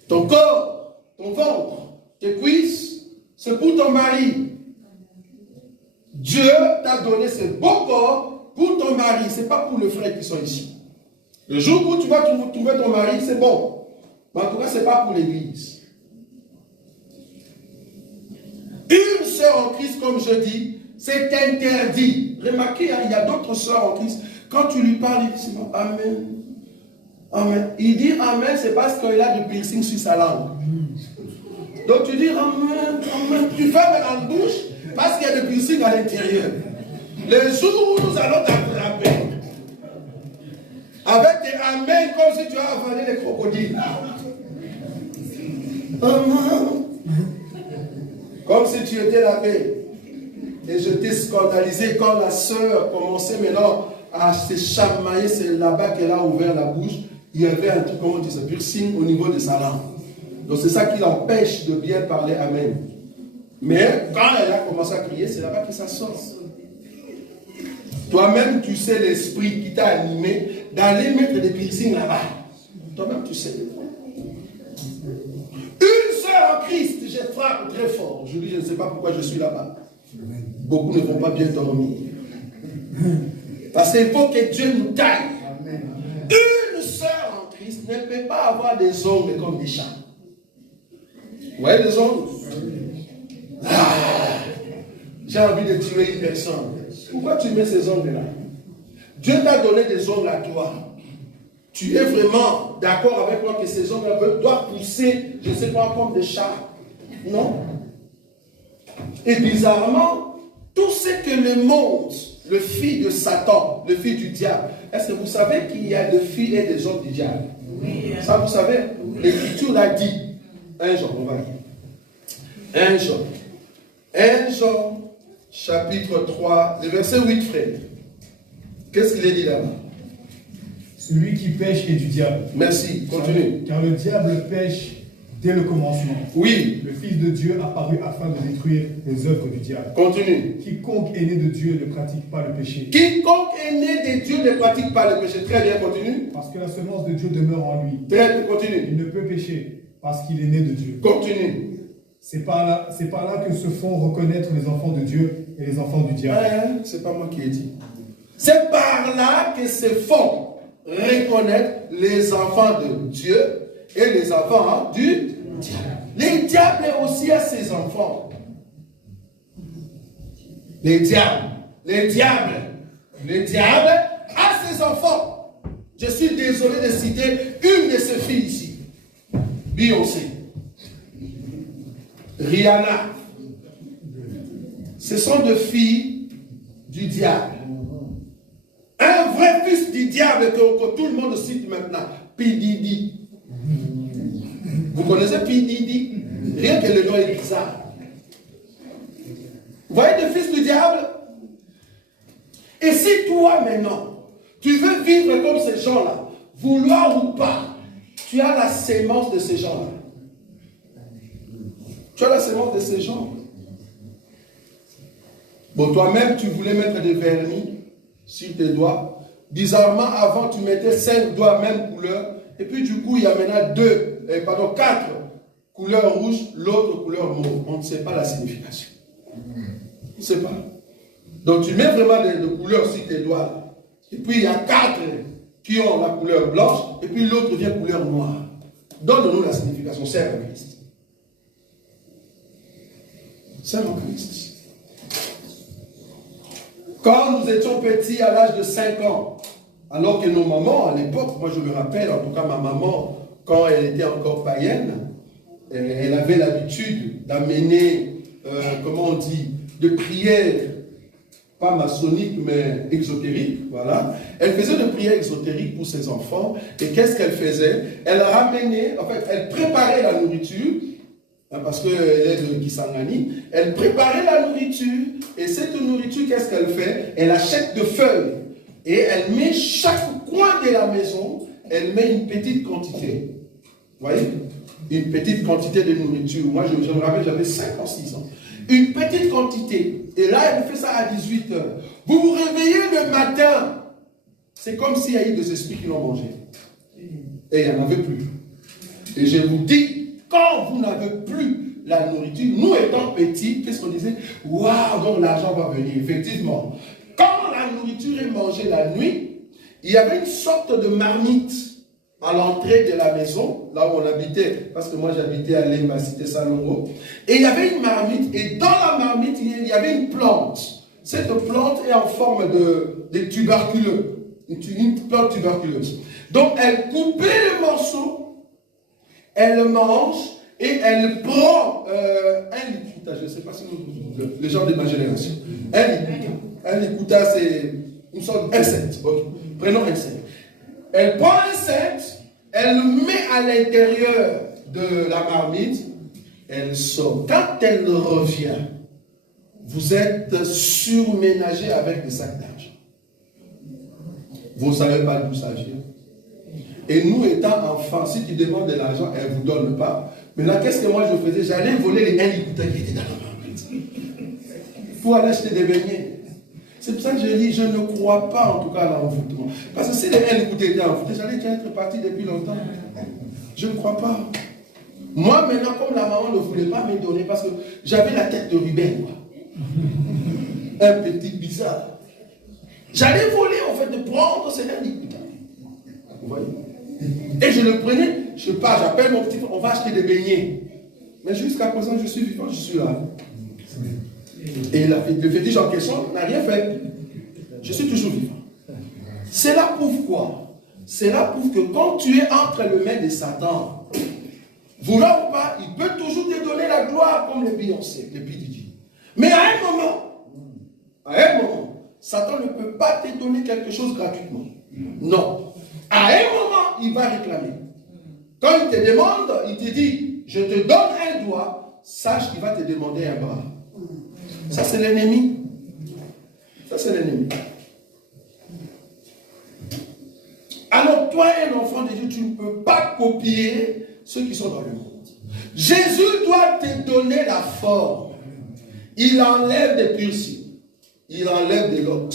Ton corps, ton ventre, tes cuisses, c'est pour ton mari. Dieu t'a donné ce beau corps pour ton mari. Ce n'est pas pour les frères qui sont ici. Le jour où tu vas trouver ton mari, c'est bon. Mais en tout cas, ce n'est pas pour l'église. Une sœur en Christ, comme je dis, c'est interdit. Remarquez, il y a d'autres sœurs en Christ. Quand tu lui parles, il dit Amen. Amen. Il dit Amen, c'est parce qu'il a du piercing sur sa langue. Donc tu dis Amen, Amen. Tu fermes la bouche parce qu'il y a du piercing à l'intérieur. Le jour où nous allons t'attraper, avec des Amen, comme si tu as avalé les crocodiles. Amen. Comme si tu étais la paix. Et je t'ai scandalisé quand la sœur commençait maintenant à se chamailler. C'est là-bas qu'elle a ouvert la bouche. Il y avait un truc, comment on dit ça, piercing au niveau de sa langue. Donc c'est ça qui l'empêche de bien parler Amen. Mais quand elle a commencé à crier, c'est là-bas que ça sort. Toi-même, tu sais l'esprit qui t'a animé d'aller mettre des piercings là-bas. Toi-même, tu sais. Une sœur en Christ, je frappe très fort. Je dis, je ne sais pas pourquoi je suis là-bas. Beaucoup ne vont pas bien dormir. Parce qu'il faut que Dieu nous taille. Une sœur en Christ ne peut pas avoir des ongles comme des chats. Vous voyez les ongles? J'ai envie de tuer une personne. Pourquoi tu mets ces ongles-là? Dieu t'a donné des ongles à toi. Tu es vraiment d'accord avec moi que ces ongles doivent pousser, je ne sais pas, comme des chats? Non. Et bizarrement, tout ce que le monde, le fils de Satan, le fils du diable, est-ce que vous savez qu'il y a des filles et des hommes du diable? Oui. Ça, vous savez? L'Écriture l'a dit. 1 Jean, on va lire. 1 Jean. 1 Jean, chapitre 3, le verset 8, frère. Qu'est-ce qu'il est dit là-bas? Celui qui pêche est du diable. Merci, continue. Car le diable pêche dès le commencement. Oui. Le Fils de Dieu apparut afin de détruire les œuvres du diable. Continue. Quiconque est né de Dieu ne pratique pas le péché. Quiconque est né de Dieu ne pratique pas le péché. Très bien, continue. Parce que la semence de Dieu demeure en lui. Très bien, continue. Il ne peut pécher parce qu'il est né de Dieu. Continue. C'est par là que se font reconnaître les enfants de Dieu et les enfants du diable. C'est pas moi qui ai dit. C'est par là que se font reconnaître les enfants de Dieu et les enfants du diable. Les diables aussi à ses enfants. Les diables à ses enfants. Je suis désolé de citer une de ses filles ici. Beyoncé. Rihanna. Ce sont des filles du diable. Un vrai fils du diable que tout le monde cite maintenant. P. Diddy. Vous connaissez P. Diddy? Rien que le nom est bizarre. Vous voyez des fils du diable? Et si toi maintenant, tu veux vivre comme ces gens-là, vouloir ou pas, tu as la sémence de ces gens-là. Tu as la sémence de ces gens. Bon, toi-même, tu voulais mettre des vernis sur tes doigts. Bizarrement, avant, tu mettais 5 doigts, même couleur. Et puis, du coup, il y a maintenant 4 couleurs rouges, l'autre couleur mauve. On ne sait pas la signification. On ne sait pas. Donc, tu mets vraiment des couleurs sur tes doigts. Là. Et puis, il y a 4 qui ont la couleur blanche. Et puis, l'autre vient couleur noire. Donne-nous la signification. C'est un Christ. C'est un Christ. Quand nous étions petits à l'âge de 5 ans, alors que nos mamans, à l'époque, moi je me rappelle, en tout cas ma maman, quand elle était encore païenne, elle avait l'habitude d'amener, comment on dit, de prières, pas maçonniques, mais exotériques, voilà. Elle faisait de prières exotériques pour ses enfants, et qu'est-ce qu'elle faisait? Elle ramenait, en fait, elle préparait la nourriture, parce qu'elle est de Kisangani, elle préparait la nourriture, et cette nourriture, qu'est-ce qu'elle fait? Elle achète de feuilles, et elle met chaque coin de la maison, elle met une petite quantité. Vous voyez? Une petite quantité de nourriture. Moi, je me rappelle, j'avais 5 ans, 6 ans. Une petite quantité. Et là, elle fait ça à 18 h. Vous vous réveillez le matin. C'est comme s'il y a eu des esprits qui l'ont mangé. Et il n'y en avait plus. Et je vous dis, quand vous n'avez plus la nourriture, nous étant petits, qu'est-ce qu'on disait? Waouh, donc l'argent va venir. Effectivement. Quand la nourriture est mangée la nuit, il y avait une sorte de marmite à l'entrée de la maison, là où on habitait, parce que moi j'habitais à Lemba, cité Salongo, et il y avait une marmite, et dans la marmite, il y avait une plante. Cette plante est en forme de tuberculeux, une plante tuberculeuse. Donc elle coupait le morceau, elle le mange, et elle prend un licuta, je ne sais pas si les gens de ma génération, un licuta, c'est une sorte d'insecte. Okay. Prenons un insecte. Elle prend un insecte, elle le met à l'intérieur de la marmite, elle sort. Quand elle revient, vous êtes surménagé avec des sacs d'argent. Vous ne savez pas d'où ça vient. Et nous, étant enfants, si tu demandes de l'argent, elle ne vous donne pas. Maintenant, qu'est-ce que moi je faisais? J'allais voler les 1 litre qui étaient dans la marmite. Il faut aller acheter des beignets. C'est pour ça que je dis, je ne crois pas en tout cas à l'envoûtement. Parce que si les 1 litre étaient envoûtés, j'allais déjà être parti depuis longtemps. Je ne crois pas. Moi, maintenant, comme la maman ne voulait pas me donner, parce que j'avais la tête de Ruben, quoi. Un petit bizarre. J'allais voler, en fait, de prendre ces 1 litre. Vous voyez? Et je le prenais, je pars, j'appelle mon petit frère, on va acheter des beignets. Mais jusqu'à présent, je suis vivant, je suis là. Et le fétiche en question n'a rien fait. Je suis toujours vivant. Cela prouve quoi? Cela prouve que quand tu es entre les mains de Satan, voulant ou pas, il peut toujours te donner la gloire comme les Beyoncé, les P.D.J. Mais à un moment, Satan ne peut pas te donner quelque chose gratuitement. Non. À un moment, il va réclamer. Quand il te demande, il te dit, je te donne un doigt, sache qu'il va te demander un bras. Ça, c'est l'ennemi. Ça, c'est l'ennemi. Alors, toi, un enfant de Dieu, tu ne peux pas copier ceux qui sont dans le monde. Jésus doit te donner la forme. Il enlève des purcines. Il enlève des locks.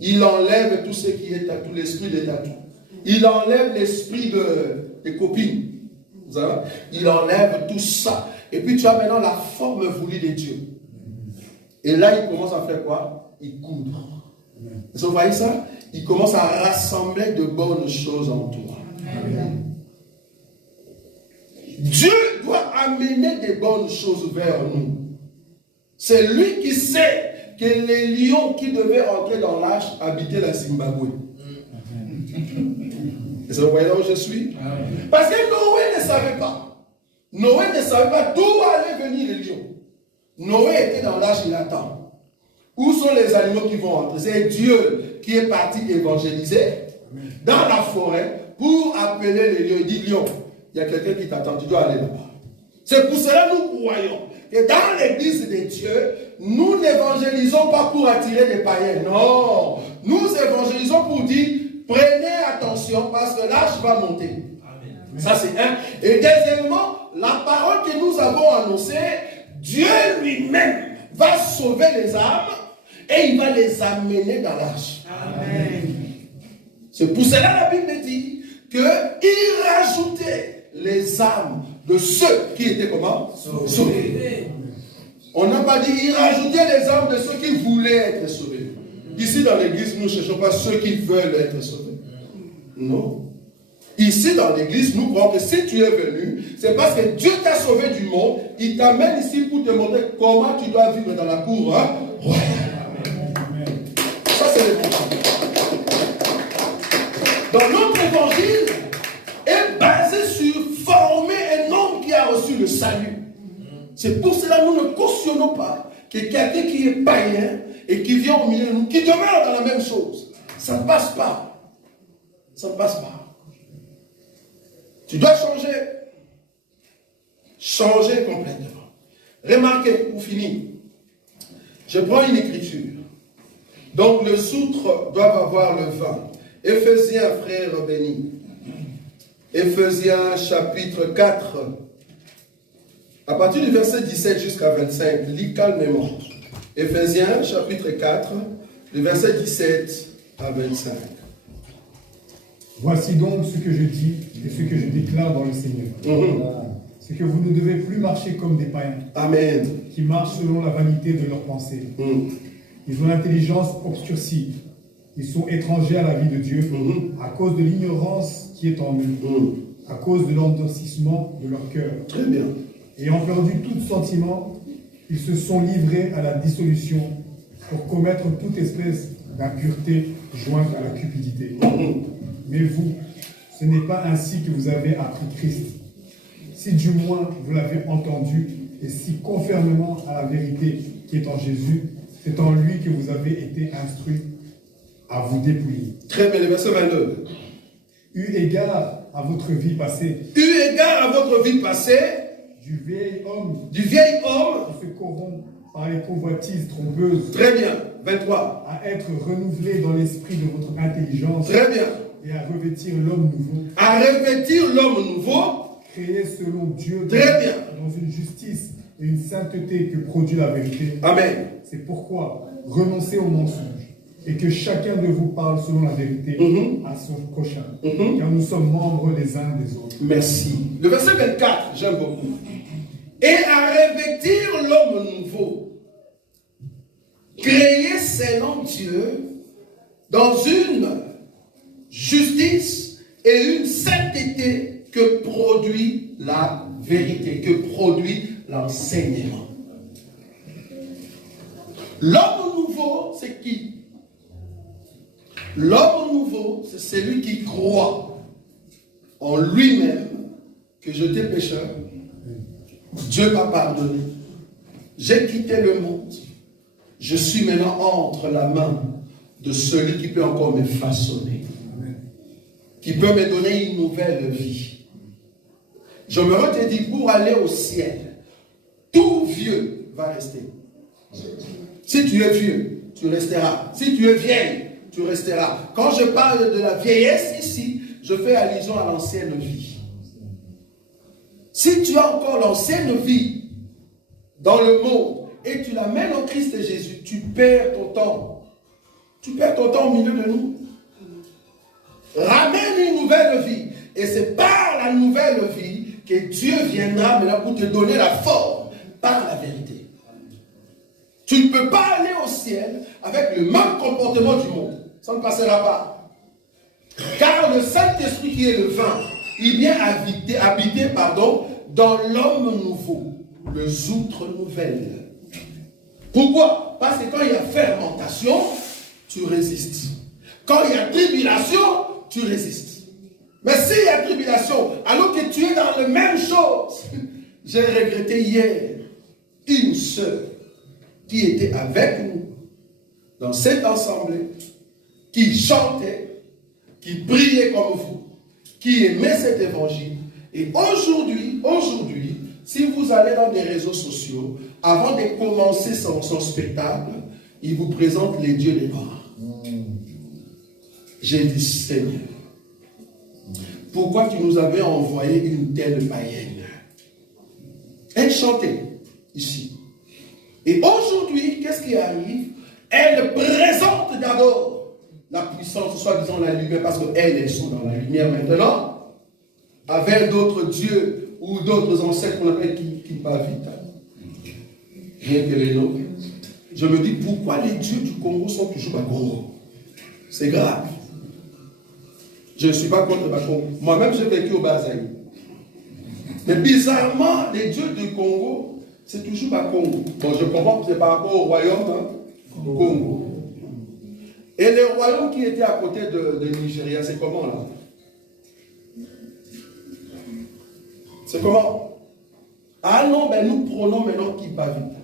Il enlève tout ce qui est tatou, l'esprit des tatous. Il enlève l'esprit des copines. Vous savez? Il enlève tout ça. Et puis tu as maintenant la forme voulue de Dieu. Et là, il commence à faire quoi? Il coudre. Vous voyez ça? Il commence à rassembler de bonnes choses en toi. Amen. Dieu doit amener des bonnes choses vers nous. C'est lui qui sait que les lions qui devaient entrer dans l'arche habitaient la Zimbabwe. Et vous voyez là où je suis? Parce que Noé ne savait pas. Noé ne savait pas d'où allaient venir les lions. Noé était dans l'arche, il attend. Où sont les animaux qui vont entrer? C'est Dieu qui est parti évangéliser dans la forêt pour appeler les lions. Il dit, lion, il y a quelqu'un qui t'attend, tu dois aller là-bas. C'est pour cela que nous croyons que dans l'église de Dieu, nous n'évangélisons pas pour attirer des païens. Non, nous évangélisons pour dire, prenez attention parce que l'arche va monter. Amen. Ça c'est un. Et deuxièmement, la parole que nous avons annoncée, Dieu lui-même va sauver les âmes et il va les amener dans l'arche. Amen. C'est pour cela la Bible dit qu'il rajoutait les âmes de ceux qui étaient comment? Sauvés. On n'a pas dit il rajoutait les âmes de ceux qui voulaient être sauvés. Ici dans l'église, nous ne cherchons pas ceux qui veulent être sauvés. Non. Ici dans l'église, nous croyons que si tu es venu, c'est parce que Dieu t'a sauvé du monde. Il t'amène ici pour te montrer comment tu dois vivre dans la cour royale. Ça c'est le but. Donc notre évangile est basé sur former un homme qui a reçu le salut. C'est pour cela que nous ne cautionnons pas que quelqu'un qui est païen et qui vient au milieu de nous, qui demeure dans la même chose. Ça ne passe pas. Ça ne passe pas. Tu dois changer. Changer complètement. Remarquez, pour finir, je prends une écriture. Donc le soutre doit avoir le vin. Éphésiens, frères bénis. Éphésiens chapitre 4. À partir du verset 17 jusqu'à 25, lis calmement. Éphésiens chapitre 4, du verset 17 à 25. Voici donc ce que je dis et ce que je déclare dans le Seigneur. C'est que vous ne devez plus marcher comme des païens. Amen. Qui marchent selon la vanité de leurs pensées. Ils ont l'intelligence obscurcie. Ils sont étrangers à la vie de Dieu à cause de l'ignorance qui est en eux, à cause de l'endurcissement de leur cœur. Très bien. Ayant perdu tout sentiment, ils se sont livrés à la dissolution pour commettre toute espèce d'impureté jointe à la cupidité. Mais vous, ce n'est pas ainsi que vous avez appris Christ. Si du moins vous l'avez entendu, et si conformément à la vérité qui est en Jésus, c'est en lui que vous avez été instruits à vous dépouiller. Très bien, le verset 22. Eu égard à votre vie passée. Eu égard à votre vie passée. Du vieil homme. Du vieil homme. Qui se corrompt par les convoitises trompeuses. Très bien. 23. À être renouvelé dans l'esprit de votre intelligence. Très bien. Et à revêtir l'homme nouveau. À revêtir l'homme nouveau. Créé selon Dieu. Très bien. Dans une justice et une sainteté que produit la vérité. Amen. C'est pourquoi renoncez au mensonge. Et que chacun de vous parle selon la vérité à son prochain. Car nous sommes membres les uns des autres. Merci. Le verset 24, j'aime beaucoup. Et à revêtir l'homme nouveau, créé selon Dieu, dans une justice et une sainteté que produit la vérité, que produit l'enseignement. L'homme nouveau, c'est qui? L'homme nouveau, c'est celui qui croit en lui-même que j'étais pécheur. Dieu m'a pardonné. J'ai quitté le monde. Je suis maintenant entre la main de celui qui peut encore me façonner, qui peut me donner une nouvelle vie. Je me redis, pour aller au ciel, tout vieux va rester. Si tu es vieux, tu resteras. Si tu es vieille, tu resteras. Quand je parle de la vieillesse ici, je fais allusion à l'ancienne vie. Si tu as encore l'ancienne vie dans le monde et tu l'amènes en Christ Jésus, tu perds ton temps. Tu perds ton temps au milieu de nous. Ramène une nouvelle vie. Et c'est par la nouvelle vie que Dieu viendra maintenant pour te donner la forme par la vérité. Tu ne peux pas aller au ciel avec le même comportement du monde. Ça ne passera pas. Car le Saint-Esprit qui est le vin, il vient habiter dans l'homme nouveau, le outre nouvelle. Pourquoi? Parce que quand il y a fermentation, tu résistes. Quand il y a tribulation, tu résistes. Mais s'il y a tribulation, alors que tu es dans la même chose, j'ai regretté hier une sœur qui était avec nous dans cette assemblée, qui chantait, qui priait comme vous, qui aimait cet évangile. Et aujourd'hui, si vous allez dans des réseaux sociaux, avant de commencer son spectacle, il vous présente les dieux des Noirs. J'ai dit, Seigneur, pourquoi tu nous avais envoyé une telle païenne? Elle chantait ici. Et aujourd'hui, qu'est-ce qui arrive? Elle présente d'abord la puissance, soi-disant la lumière, parce qu'elles sont dans la lumière maintenant, avec d'autres dieux ou d'autres ancêtres qu'on appelle qui pas vite. Rien que les nôtres. Je me dis, pourquoi les dieux du Congo sont toujours à Congo? C'est grave. Je ne suis pas contre Bakongo. Moi-même, j'ai vécu au Bazaï. Mais bizarrement, les dieux du Congo, c'est toujours Bakongo. Bon, je comprends que c'est par rapport au royaume Congo. Et les royaumes qui étaient à côté de Nigeria, c'est comment là? C'est comment? Ah non, ben nous prenons maintenant Kipavita.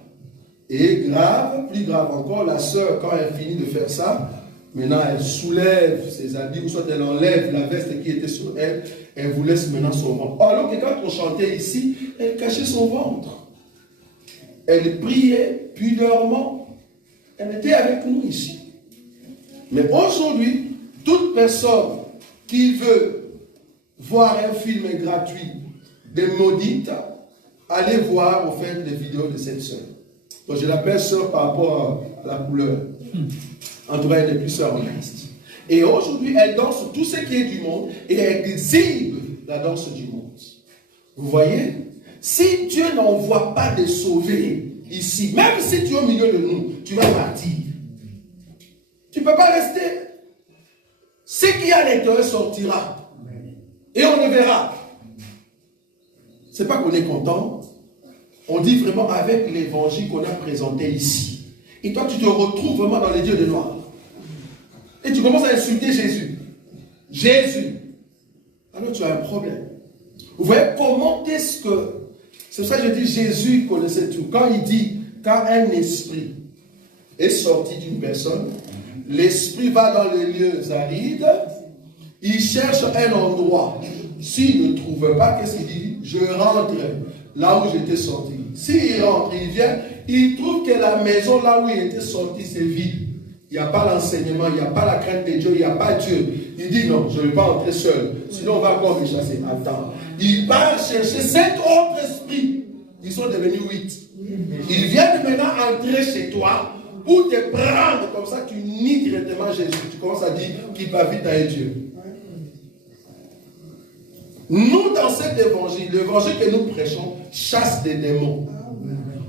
Et grave, plus grave encore, la sœur, quand elle finit de faire ça, maintenant elle soulève ses habits, ou soit elle enlève la veste qui était sur elle, elle vous laisse maintenant son ventre. Alors que quand on chantait ici, elle cachait son ventre. Elle priait pudeureusement. Elle était avec nous ici. Mais aujourd'hui, toute personne qui veut voir un film gratuit des maudites, allez voir en fait les vidéos de cette sœur. Donc je l'appelle sœur par rapport à la couleur. En tout cas, elle n'est plus sœur en Christ. Et aujourd'hui, elle danse tout ce qui est du monde et elle exhibe la danse du monde. Vous voyez? Si Dieu n'envoie pas de sauvés ici, même si tu es au milieu de nous, tu vas partir. Tu ne peux pas rester. Ce qui est à l'intérieur sortira. Et on le verra. Ce n'est pas qu'on est content. On dit vraiment avec l'évangile qu'on a présenté ici. Et toi, tu te retrouves vraiment dans les dieux de Noirs. Et tu commences à insulter Jésus. Jésus. Alors tu as un problème. Vous voyez comment est-ce que... C'est pour ça que je dis Jésus connaissait tout. Quand il dit, quand un esprit est sorti d'une personne, l'esprit va dans les lieux arides, il cherche un endroit. S'il ne trouve pas, qu'est-ce qu'il dit? Je rentre là où j'étais sorti. S'il rentre, il vient, il trouve que la maison là où il était sorti, c'est vide. Il n'y a pas l'enseignement, il n'y a pas la crainte de Dieu, il n'y a pas Dieu. Il dit non, je ne vais pas entrer seul. Sinon on va encore me chasser. Attends. Il part chercher 7 autres esprits. Ils sont devenus 8. Ils viennent maintenant entrer chez toi pour te prendre. Comme ça, tu nies directement Jésus. Tu commences à dire qu'il va vite avec Dieu. Nous, dans cet évangile, l'évangile que nous prêchons, chasse des démons,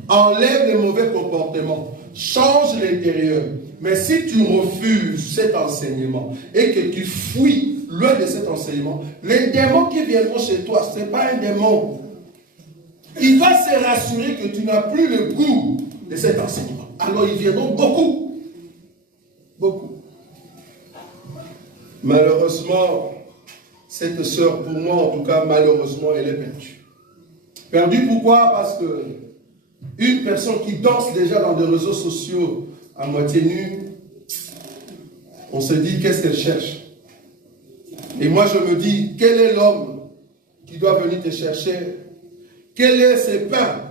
enlève les mauvais comportements, change l'intérieur. Mais si tu refuses cet enseignement et que tu fuis loin de cet enseignement, les démons qui viendront chez toi, ce n'est pas un démon. Il va se rassurer que tu n'as plus le goût de cet enseignement. Alors ils viendront beaucoup. Beaucoup. Malheureusement, cette sœur, pour moi en tout cas, malheureusement, elle est perdue. Perdue pourquoi? Parce que une personne qui danse déjà dans des réseaux sociaux à moitié nue, on se dit qu'est-ce qu'elle cherche? Et moi je me dis, quel est l'homme qui doit venir te chercher? Quel est ce pain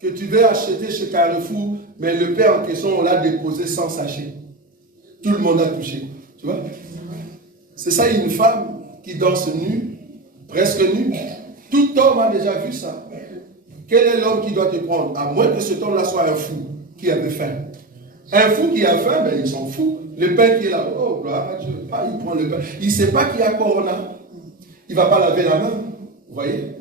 que tu veux acheter chez Carrefour, mais le pain en question, on l'a déposé sans sachet. Tout le monde a touché. Tu vois? C'est ça, une femme qui danse nue, presque nue. Tout homme a déjà vu ça. Quel est l'homme qui doit te prendre? À moins que cet homme-là soit un fou qui avait faim. Un fou qui a faim, ben il s'en fout. Le pain qui est là, oh gloire à Dieu, ah, il prend le pain. Il ne sait pas qu'il y a corona. Il ne va pas laver la main. Vous voyez?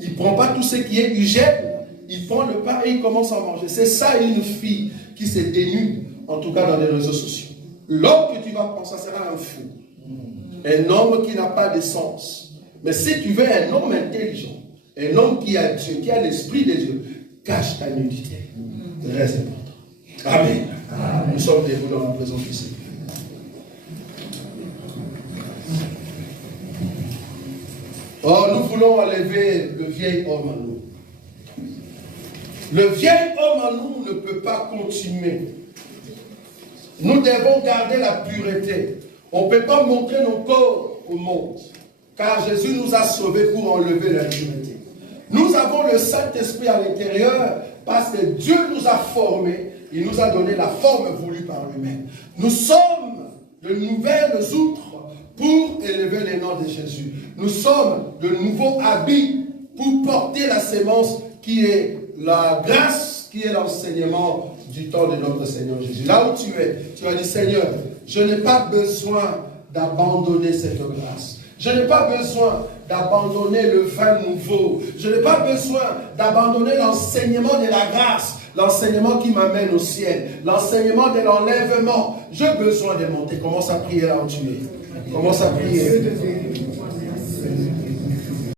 Il ne prend pas tout ce qui est hygiène. Il prend le pain et il commence à manger. C'est ça une fille. qui se dénude, en tout cas dans les réseaux sociaux. L'homme que tu vas prendre, ça sera un fou. Un homme qui n'a pas de sens. Mais si tu veux un homme intelligent, un homme qui a Dieu, qui a l'esprit de Dieu, cache ta nudité. Très important. Amen. Nous sommes debout dans la présence du Seigneur. Oh, nous voulons enlever le vieil homme en nous. Le vieil homme en nous ne peut pas continuer. Nous devons garder la pureté. On ne peut pas montrer nos corps au monde. Car Jésus nous a sauvés pour enlever la pureté. Nous avons le Saint-Esprit à l'intérieur parce que Dieu nous a formés. Il nous a donné la forme voulue par lui-même. Nous sommes de nouvelles outres pour élever le nom de Jésus. Nous sommes de nouveaux habits pour porter la sémence qui est la grâce, qui est l'enseignement du temps de notre Seigneur Jésus. Là où tu es, tu vas dire, Seigneur, je n'ai pas besoin d'abandonner cette grâce. Je n'ai pas besoin d'abandonner le vin nouveau. Je n'ai pas besoin d'abandonner l'enseignement de la grâce, l'enseignement qui m'amène au ciel, l'enseignement de l'enlèvement. J'ai besoin de monter. Commence à prier là où tu es. Commence à prier.